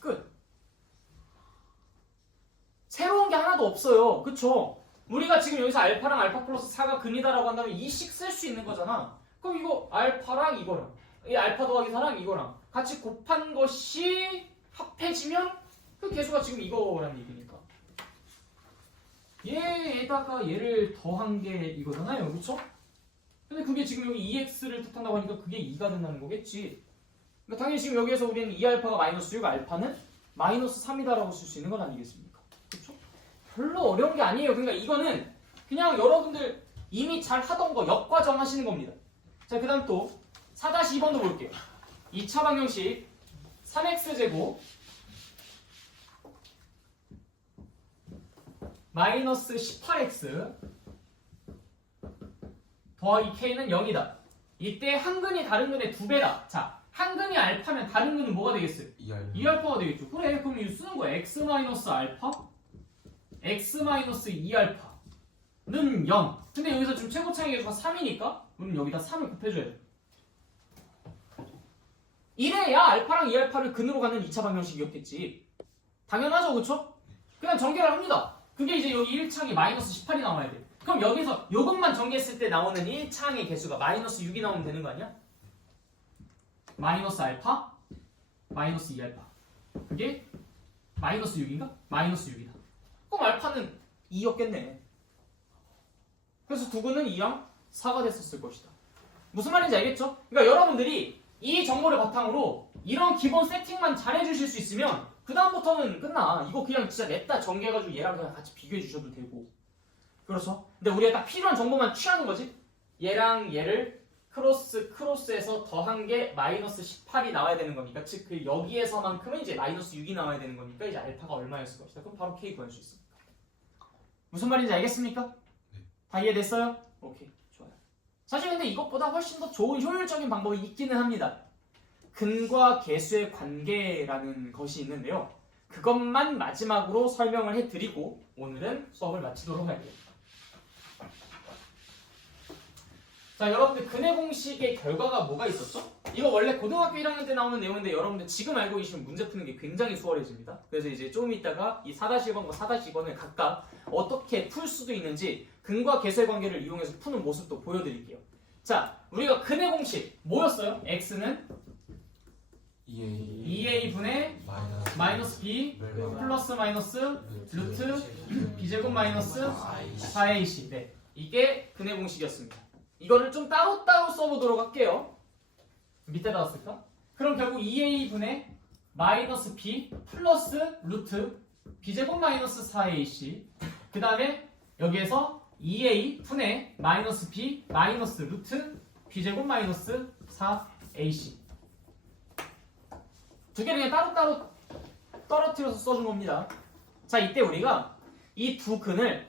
끝. 새로운 게 하나도 없어요. 그쵸? 우리가 지금 여기서 알파랑 알파 플러스 4가 근이다라고 한다면 2씩 쓸 수 있는 거잖아. 그럼 이거 알파랑 이거랑 이 알파 더하기 4랑 이거랑 같이 곱한 것이 합해지면 그 개수가 지금 이거란 얘기니까. 얘에다가 얘를 더한 게 이거잖아요. 그쵸? 근데 그게 지금 여기 2x를 뜻한다고 하니까 그게 2가 된다는 거겠지. 그러니까 당연히 지금 여기에서 우리는 2알파가 마이너스 6, 알파는 마이너스 3이다라고 쓸 수 있는 건 아니겠습니까? 그쵸? 별로 어려운 게 아니에요. 그러니까 이거는 그냥 여러분들 이미 잘 하던 거 역과정 하시는 겁니다. 자, 그 다음 또 4-2번도 볼게요. 2차 방정식 3x제곱 마이너스 18x 더하기 k는 0이다. 이때 한 근이 다른 근의 2배다. 자, 한 근이 알파면 다른 근은 뭐가 되겠어요? 2알파가 되겠죠. 그래, 그럼 이거 쓰는 거야. x 마이너스 알파 x 마이너스 2알파는 0. 근데 여기서 지금 최고차의 개수가 3이니까 그럼 여기다 3을 곱해줘야 돼. 이래야 알파랑 2알파를 근으로 가는 2차 방정식이었겠지. 당연하죠, 그쵸? 그냥 전개를 합니다. 그게 이제 여기 1창이 마이너스 18이 나와야 돼. 그럼 여기서 요것만 전개했을 때 나오는 1창의 개수가 마이너스 6이 나오면 되는 거 아니야? 마이너스 알파 마이너스 2알파 그게 마이너스 6인가? 마이너스 6이다. 그럼 알파는 2였겠네. 그래서 두 근은 2랑 4가 됐었을 것이다. 무슨 말인지 알겠죠? 그러니까 여러분들이 이 정보를 바탕으로 이런 기본 세팅만 잘 해주실 수 있으면 그 다음부터는 끝나. 이거 그냥 진짜 냈다 전개해가지고 얘랑 그냥 같이 비교해 주셔도 되고. 그렇죠? 근데 우리가 딱 필요한 정보만 취하는 거지. 얘랑 얘를 크로스에서 더한 게 마이너스 18이 나와야 되는 거니까 즉 그 여기에서만큼은 이제 마이너스 6이 나와야 되는 거니까 이제 알파가 얼마였을 것이다. 그럼 바로 K 구할 수 있습니다. 무슨 말인지 알겠습니까? 다 이해됐어요? 오케이, 좋아요. 사실 근데 이것보다 훨씬 더 좋은 효율적인 방법이 있기는 합니다. 근과 개수의 관계라는 것이 있는데요. 그것만 마지막으로 설명을 해드리고 오늘은 수업을 마치도록 할게요. 자, 여러분들 근의 공식의 결과가 뭐가 있었죠? 이거 원래 고등학교 1학년 때 나오는 내용인데 여러분들 지금 알고 계시면 문제 푸는 게 굉장히 수월해집니다. 그래서 이제 좀 이따가 이 4-1번과 4-2번을 각각 어떻게 풀 수도 있는지 근과 개수의 관계를 이용해서 푸는 모습도 보여드릴게요. 자, 우리가 근의 공식 뭐였어요? x는 2a분의 마이너스 b 플러스 마이너스 루트 b제곱 마이너스 4ac. 네, 이게 근의 공식이었습니다. 이거를 좀 따로따로 써보도록 할게요. 밑에다 쓸까? 그럼 결국 2a분의 마이너스 b 플러스 루트 b제곱 마이너스 4ac 그 다음에 여기에서 2a분의 마이너스 b 마이너스 루트 b제곱 마이너스 4ac 두 개를 그냥 따로따로 떨어뜨려서 써준 겁니다. 자, 이때 우리가 이 두 근을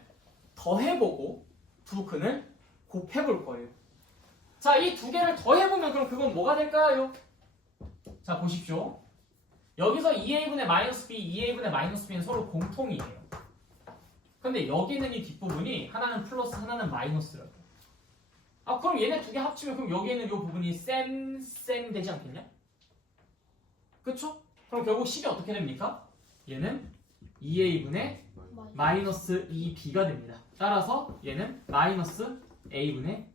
더해보고 두 근을 곱해볼 거예요. 자, 이 두 개를 더해보면 그럼 그건 뭐가 될까요? 자, 보십시오. 여기서 2a분의 마이너스 b, 2a분의 마이너스 b는 서로 공통이에요. 근데 여기 있는 이 뒷부분이 하나는 플러스 하나는 마이너스라고. 아, 그럼 얘네 두 개 합치면 그럼 여기 있는 이 부분이 쌤 되지 않겠냐? 그쵸? 그럼 결국 식이 어떻게 됩니까? 얘는 2a분의 마이너스 2b가 됩니다. 따라서 얘는 마이너스 a분의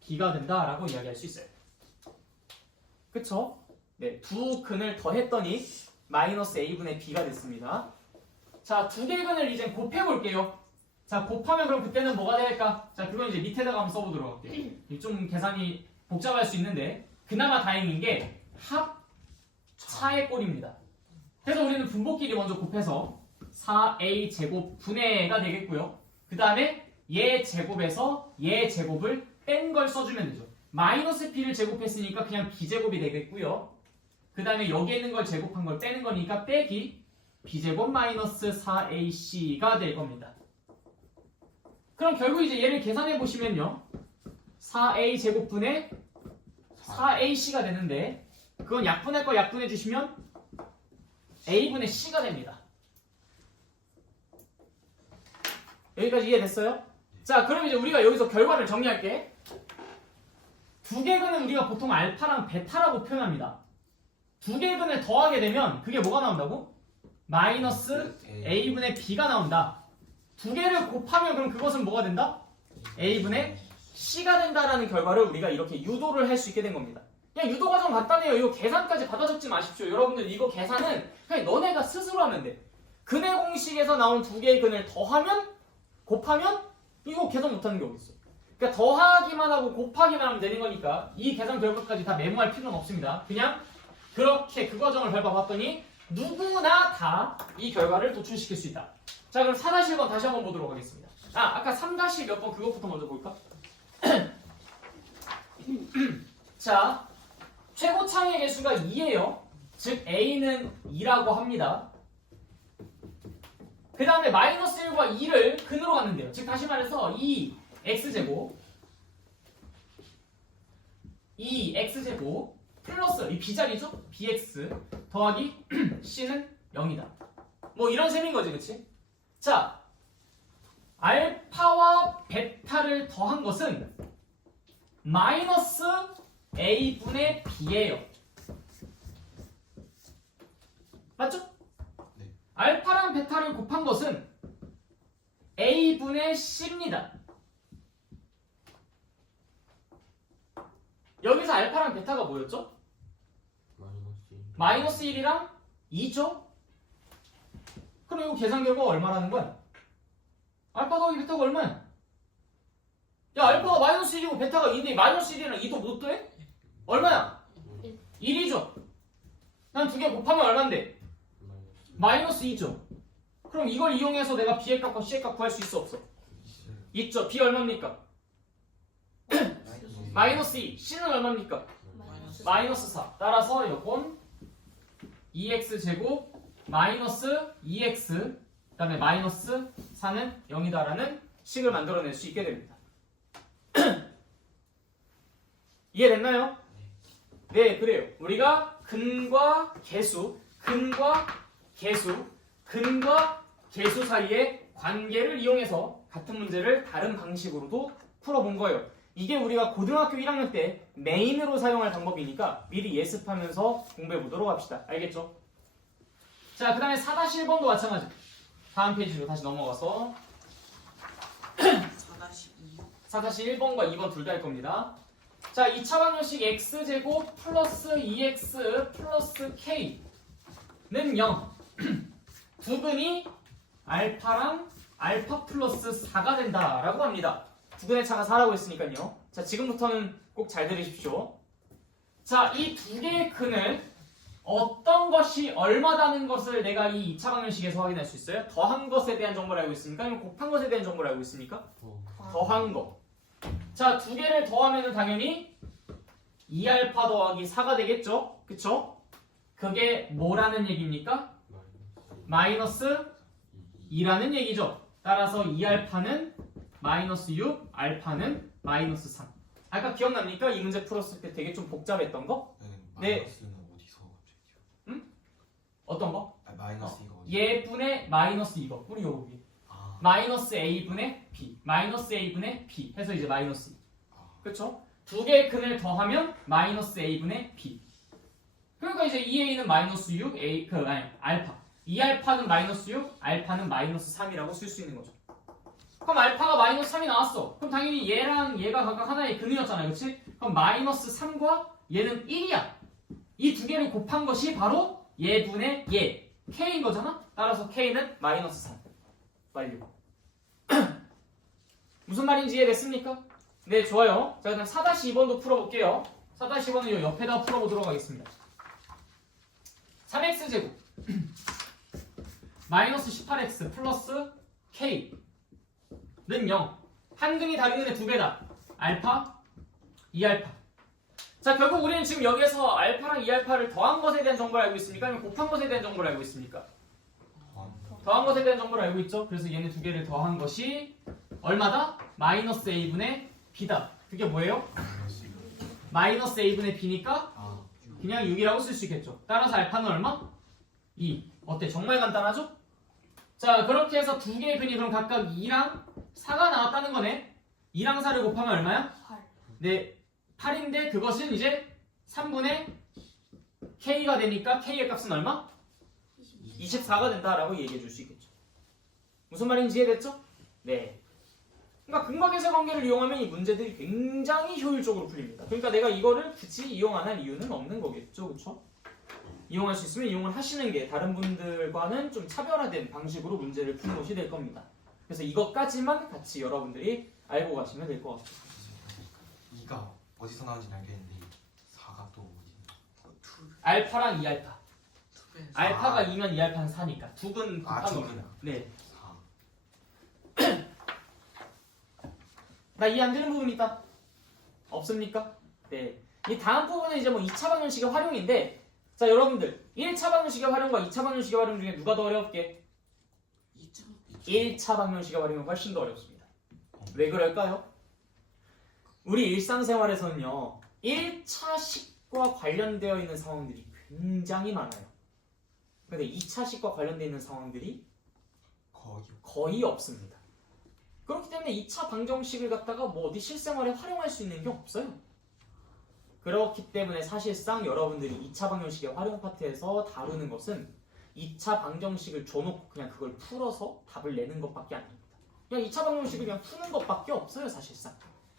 b가 된다라고 이야기할 수 있어요. 그쵸? 네, 두 근을 더했더니 마이너스 a분의 b가 됐습니다. 자, 두 개 근을 이제 곱해볼게요. 자, 곱하면 그럼 그때는 뭐가 될까? 자, 그건 이제 밑에다가 한번 써보도록 할게요. 좀 계산이 복잡할 수 있는데 그나마 다행인 게 합차의 꼴입니다. 그래서 우리는 분모끼리 먼저 곱해서 4a 제곱 분의 가 되겠고요. 그 다음에 얘 제곱에서 얘 제곱을 뺀 걸 써주면 되죠. 마이너스 b를 제곱했으니까 그냥 b제곱이 되겠고요. 그 다음에 여기에 있는 걸 제곱한 걸 빼는 거니까 빼기 b제곱 마이너스 4ac가 될 겁니다. 그럼 결국 이제 얘를 계산해 보시면요. 4a 제곱분의 4ac가 되는데 그건 약분할 거 약분해 주시면 a분의 c가 됩니다. 여기까지 이해됐어요? 자, 그럼 이제 우리가 여기서 결과를 정리할게. 두 개 근은 우리가 보통 알파랑 베타라고 표현합니다. 두 개 근을 더하게 되면 그게 뭐가 나온다고? 마이너스 a분의 b가 나온다. 두 개를 곱하면 그럼 그것은 뭐가 된다? a분의 c가 된다라는 결과를 우리가 이렇게 유도를 할 수 있게 된 겁니다. 그냥 유도 과정 간단해요. 이거 계산까지 받아 적지 마십시오. 여러분들 이거 계산은 그냥 너네가 스스로 하면 돼. 근의 공식에서 나온 두 개의 근을 더하면 곱하면 이거 계산 못하는 게 어딨어. 그러니까 더하기만 하고 곱하기만 하면 되는 거니까 이 계산 결과까지 다 메모할 필요는 없습니다. 그냥 그렇게 그 과정을 밟아봤더니 누구나 다 이 결과를 도출시킬 수 있다. 자, 그럼 4-1번 다시 한번 보도록 하겠습니다. 아까 3- 몇 번 그것부터 먼저 볼까? 자, 최고창의 개수가 2예요. 즉 a는 2라고 합니다. 그 다음에 마이너스 1과 2를 근으로 갔는데요. 즉 다시 말해서 2x제곱 플러스 이 b자리죠? bx 더하기 c는 0이다. 뭐 이런 셈인 거지, 그치? 자, 알파와 베타를 더한 것은 마이너스 a분의 b예요. 맞죠? 네. 알파랑 베타를 곱한 것은 a분의 c입니다. 여기서 알파랑 베타가 뭐였죠? 마이너스 1이랑 2죠? 그럼 이거 계산 결과가 얼마라는 거야? 알파 더하기 베타가 얼마야? 야, 알파가 마이너스 1이고 베타가 2인데 마이너스 1이랑 2도 못 더해? 얼마야? 1이죠? 난 두 개 곱하면 얼만데? 마이너스 2죠? 그럼 이걸 이용해서 내가 b의 값과 c의 값 구할 수 있어 없어? 있죠? b 얼마입니까? 마이너스 2, c는 얼마입니까? 마이너스 4. 따라서 이건 2x제곱 마이너스 2x 그 다음에 마이너스 4는 0이다라는 식을 만들어낼 수 있게 됩니다. 이해됐나요? 네, 그래요. 우리가 근과 개수 사이의 관계를 이용해서 같은 문제를 다른 방식으로도 풀어본 거예요. 이게 우리가 고등학교 1학년 때 메인으로 사용할 방법이니까 미리 예습하면서 공부해 보도록 합시다. 알겠죠? 자, 그 다음에 4-1번도 마찬가지. 다음 페이지로 다시 넘어가서 4-1번과 2번 둘 다 할 겁니다. 자, 2차 방정식 x제곱 플러스 2x 플러스 k는 0. 두 근이 알파랑 알파 플러스 4가 된다라고 합니다. 두 근의 차가 4라고 했으니까요. 자, 지금부터는 꼭 잘 들으십시오. 자, 이 두 개의 근을 어떤 것이 얼마다는 것을 내가 이 2차 방정식에서 확인할 수 있어요? 더한 것에 대한 정보를 알고 있습니까? 아니면 곱한 것에 대한 정보를 알고 있습니까? 더한 거. 자, 두 개를 더하면 당연히 2알파 더하기 4가 되겠죠? 그쵸? 그게 뭐라는 얘기입니까? 마이너스 2라는 얘기죠. 따라서 2알파는 마이너스 6, 알파는 마이너스 3. 아까 기억납니까? 이 문제 풀었을 때 되게 좀 복잡했던 거? 네. 마이너스는 어디서 갑자기요? 어떤 거? 마이너스 이거 어디? 얘분의 마이너스 이거 우리 여기 마이너스 a분의 b 마이너스 a분의 b 해서 이제 마이너스 2. 그쵸? 두 개의 근을 더하면 마이너스 a분의 b. 그러니까 이제 2a는 마이너스 6, 알파 2알파는 마이너스 6, 알파는 마이너스 3이라고 쓸 수 있는 거죠. 그럼 알파가 마이너스 3이 나왔어. 그럼 당연히 얘랑 얘가 각각 하나의 근이었잖아요. 그치? 그럼 마이너스 3과 얘는 1이야. 이 두 개를 곱한 것이 바로 얘분의 얘 k인 거잖아. 따라서 k는 마이너스 3 완료. 무슨 말인지 이해됐습니까? 네, 좋아요. 자, 그럼 4-2번도 풀어볼게요. 4-2번은 이 옆에다 풀어보도록 하겠습니다. 3x제곱 마이너스 18x 플러스 k는 0. 한 근이 다른 근의 두 배다. 알파, 2알파. 자, 결국 우리는 지금 여기에서 알파랑 2알파를 더한 것에 대한 정보를 알고 있습니까? 아니면 곱한 것에 대한 정보를 알고 있습니까? 더한 것에 대한 정보를 알고 있죠? 그래서 얘네 두 개를 더한 것이 얼마다? 마이너스 a분의 b다. 그게 뭐예요? 마이너스 a분의 b니까 아 그냥 6이라고 쓸 수 있겠죠. 따라서 알파는 얼마? 2. 어때? 정말 간단하죠? 자, 그렇게 해서 두 개의 근이 그럼 각각 2랑 4가 나왔다는 거네. 2랑 4를 곱하면 얼마야? 8. 네, 8인데 그것은 이제 3분의 k가 되니까 k의 값은 얼마? 24가 된다라고 얘기해 줄 수 있겠죠. 무슨 말인지 이해됐죠? 네. 그러니까 극막에서 관계를 이용하면 이 문제들이 굉장히 효율적으로 풀립니다. 그러니까 내가 이거를 굳이 이용 안 할 이유는 없는 거겠죠, 그렇죠? 이용할 수 있으면 이용을 하시는 게 다른 분들과는 좀 차별화된 방식으로 문제를 푸는 것이 될 겁니다. 그래서 이것까지만 같이 여러분들이 알고 가시면 될 것 같습니다. 2가 어디서 나온지는 알겠는데 4가 또 어디? 알파랑 2알파. 알파가 아. 2면 2알파는 4니까 두근 아, 곱한 두근. 겁니다. 네. 4. 나 이해 안 되는 부분 있다? 없습니까? 네. 이 다음 부분은 이제 뭐 2차 방정식의 활용인데, 자 여러분들 1차 방정식의 활용과 2차 방정식의 활용 중에 누가 더 어렵게? 1차 방정식의 활용은 훨씬 더 어렵습니다. 왜 그럴까요? 우리 일상생활에서는요 1차식과 관련되어 있는 상황들이 굉장히 많아요. 근데 2차식과 관련되어 있는 상황들이 거의 없습니다. 그렇기 때문에 2차 방정식을 갖다가 뭐 어디 실생활에 활용할 수 있는 게 없어요. 그렇기 때문에 사실상 여러분들이 2차 방정식의 활용 파트에서 다루는 것은 2차 방정식을 줘놓고 그냥 그걸 풀어서 답을 내는 것밖에 아닙니다. 그냥 2차 방정식을 그냥 푸는 것밖에 없어요, 사실상.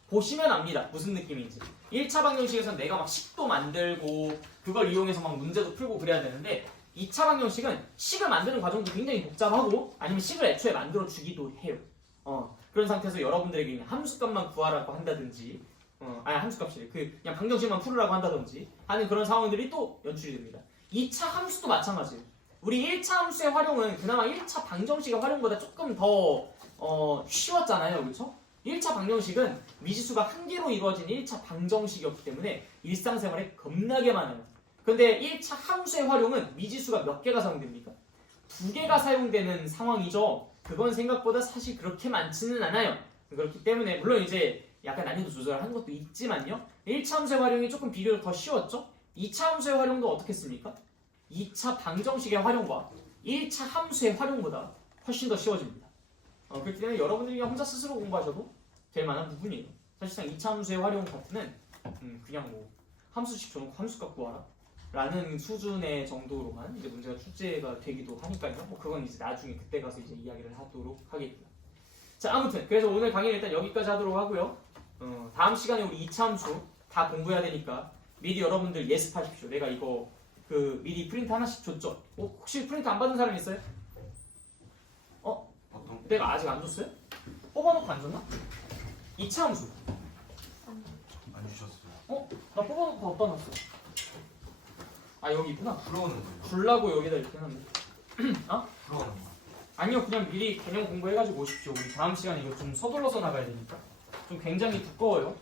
보시면 압니다. 무슨 느낌인지. 1차 방정식에서는 내가 막 식도 만들고 그걸 이용해서 막 문제도 풀고 그래야 되는데 2차 방정식은 식을 만드는 과정도 굉장히 복잡하고 아니면 식을 애초에 만들어 주기도 해요. 그런 상태에서 여러분들에게 그냥 함수값만 구하라고 한다든지 함수값이래. 그냥 방정식만 풀으라고 한다든지 하는 그런 상황들이 또 연출이 됩니다. 2차 함수도 마찬가지예요. 우리 1차 함수의 활용은 그나마 1차 방정식의 활용보다 조금 더 쉬웠잖아요. 그렇죠? 1차 방정식은 미지수가 한 개로 이루어진 1차 방정식이었기 때문에 일상생활에 겁나게 많아요. 근데 1차 함수의 활용은 미지수가 몇 개가 사용됩니까? 2개가 사용되는 상황이죠. 그건 생각보다 사실 그렇게 많지는 않아요. 그렇기 때문에 물론 이제 약간 난이도 조절하는 것도 있지만요. 1차 함수의 활용이 조금 비교적 더 쉬웠죠? 2차 함수의 활용도 어떻게 씁니까? 2차 방정식의 활용과 1차 함수의 활용보다 훨씬 더 쉬워집니다. 그렇기 때문에 여러분들이 혼자 스스로 공부하셔도 될 만한 부분이에요. 사실상 2차 함수의 활용 파트는 그냥 뭐 함수식 줘놓고 함수값 구하라 라는 수준의 정도로만 이제 문제가 출제가 되기도 하니까요. 뭐 그건 이제 나중에 그때 가서 이제 이야기를 하도록 하겠고요. 자, 아무튼 그래서 오늘 강의는 일단 여기까지 하도록 하고요. 다음 시간에 우리 2차 함수 다 공부해야 되니까 미리 여러분들 예습하십시오. 내가 이거 미리 프린트 하나씩 줬죠? 혹시 프린트 안 받은 사람 있어요? 어떤? 내가 아직 안 줬어요? 뽑아놓고 안 줬나? 2차 함수. 안 주셨어요. 나 뽑아놓고 어디다 놨어? 여기 있구나. 풀어오는 거예요. 줄라고 여기다 이렇게 놨네. 풀어오는 거. 아니요, 그냥 미리 개념 공부해가지고 오십시오. 우리 다음 시간에 이거 좀 서둘러서 나가야 되니까. 좀 굉장히 두꺼워요.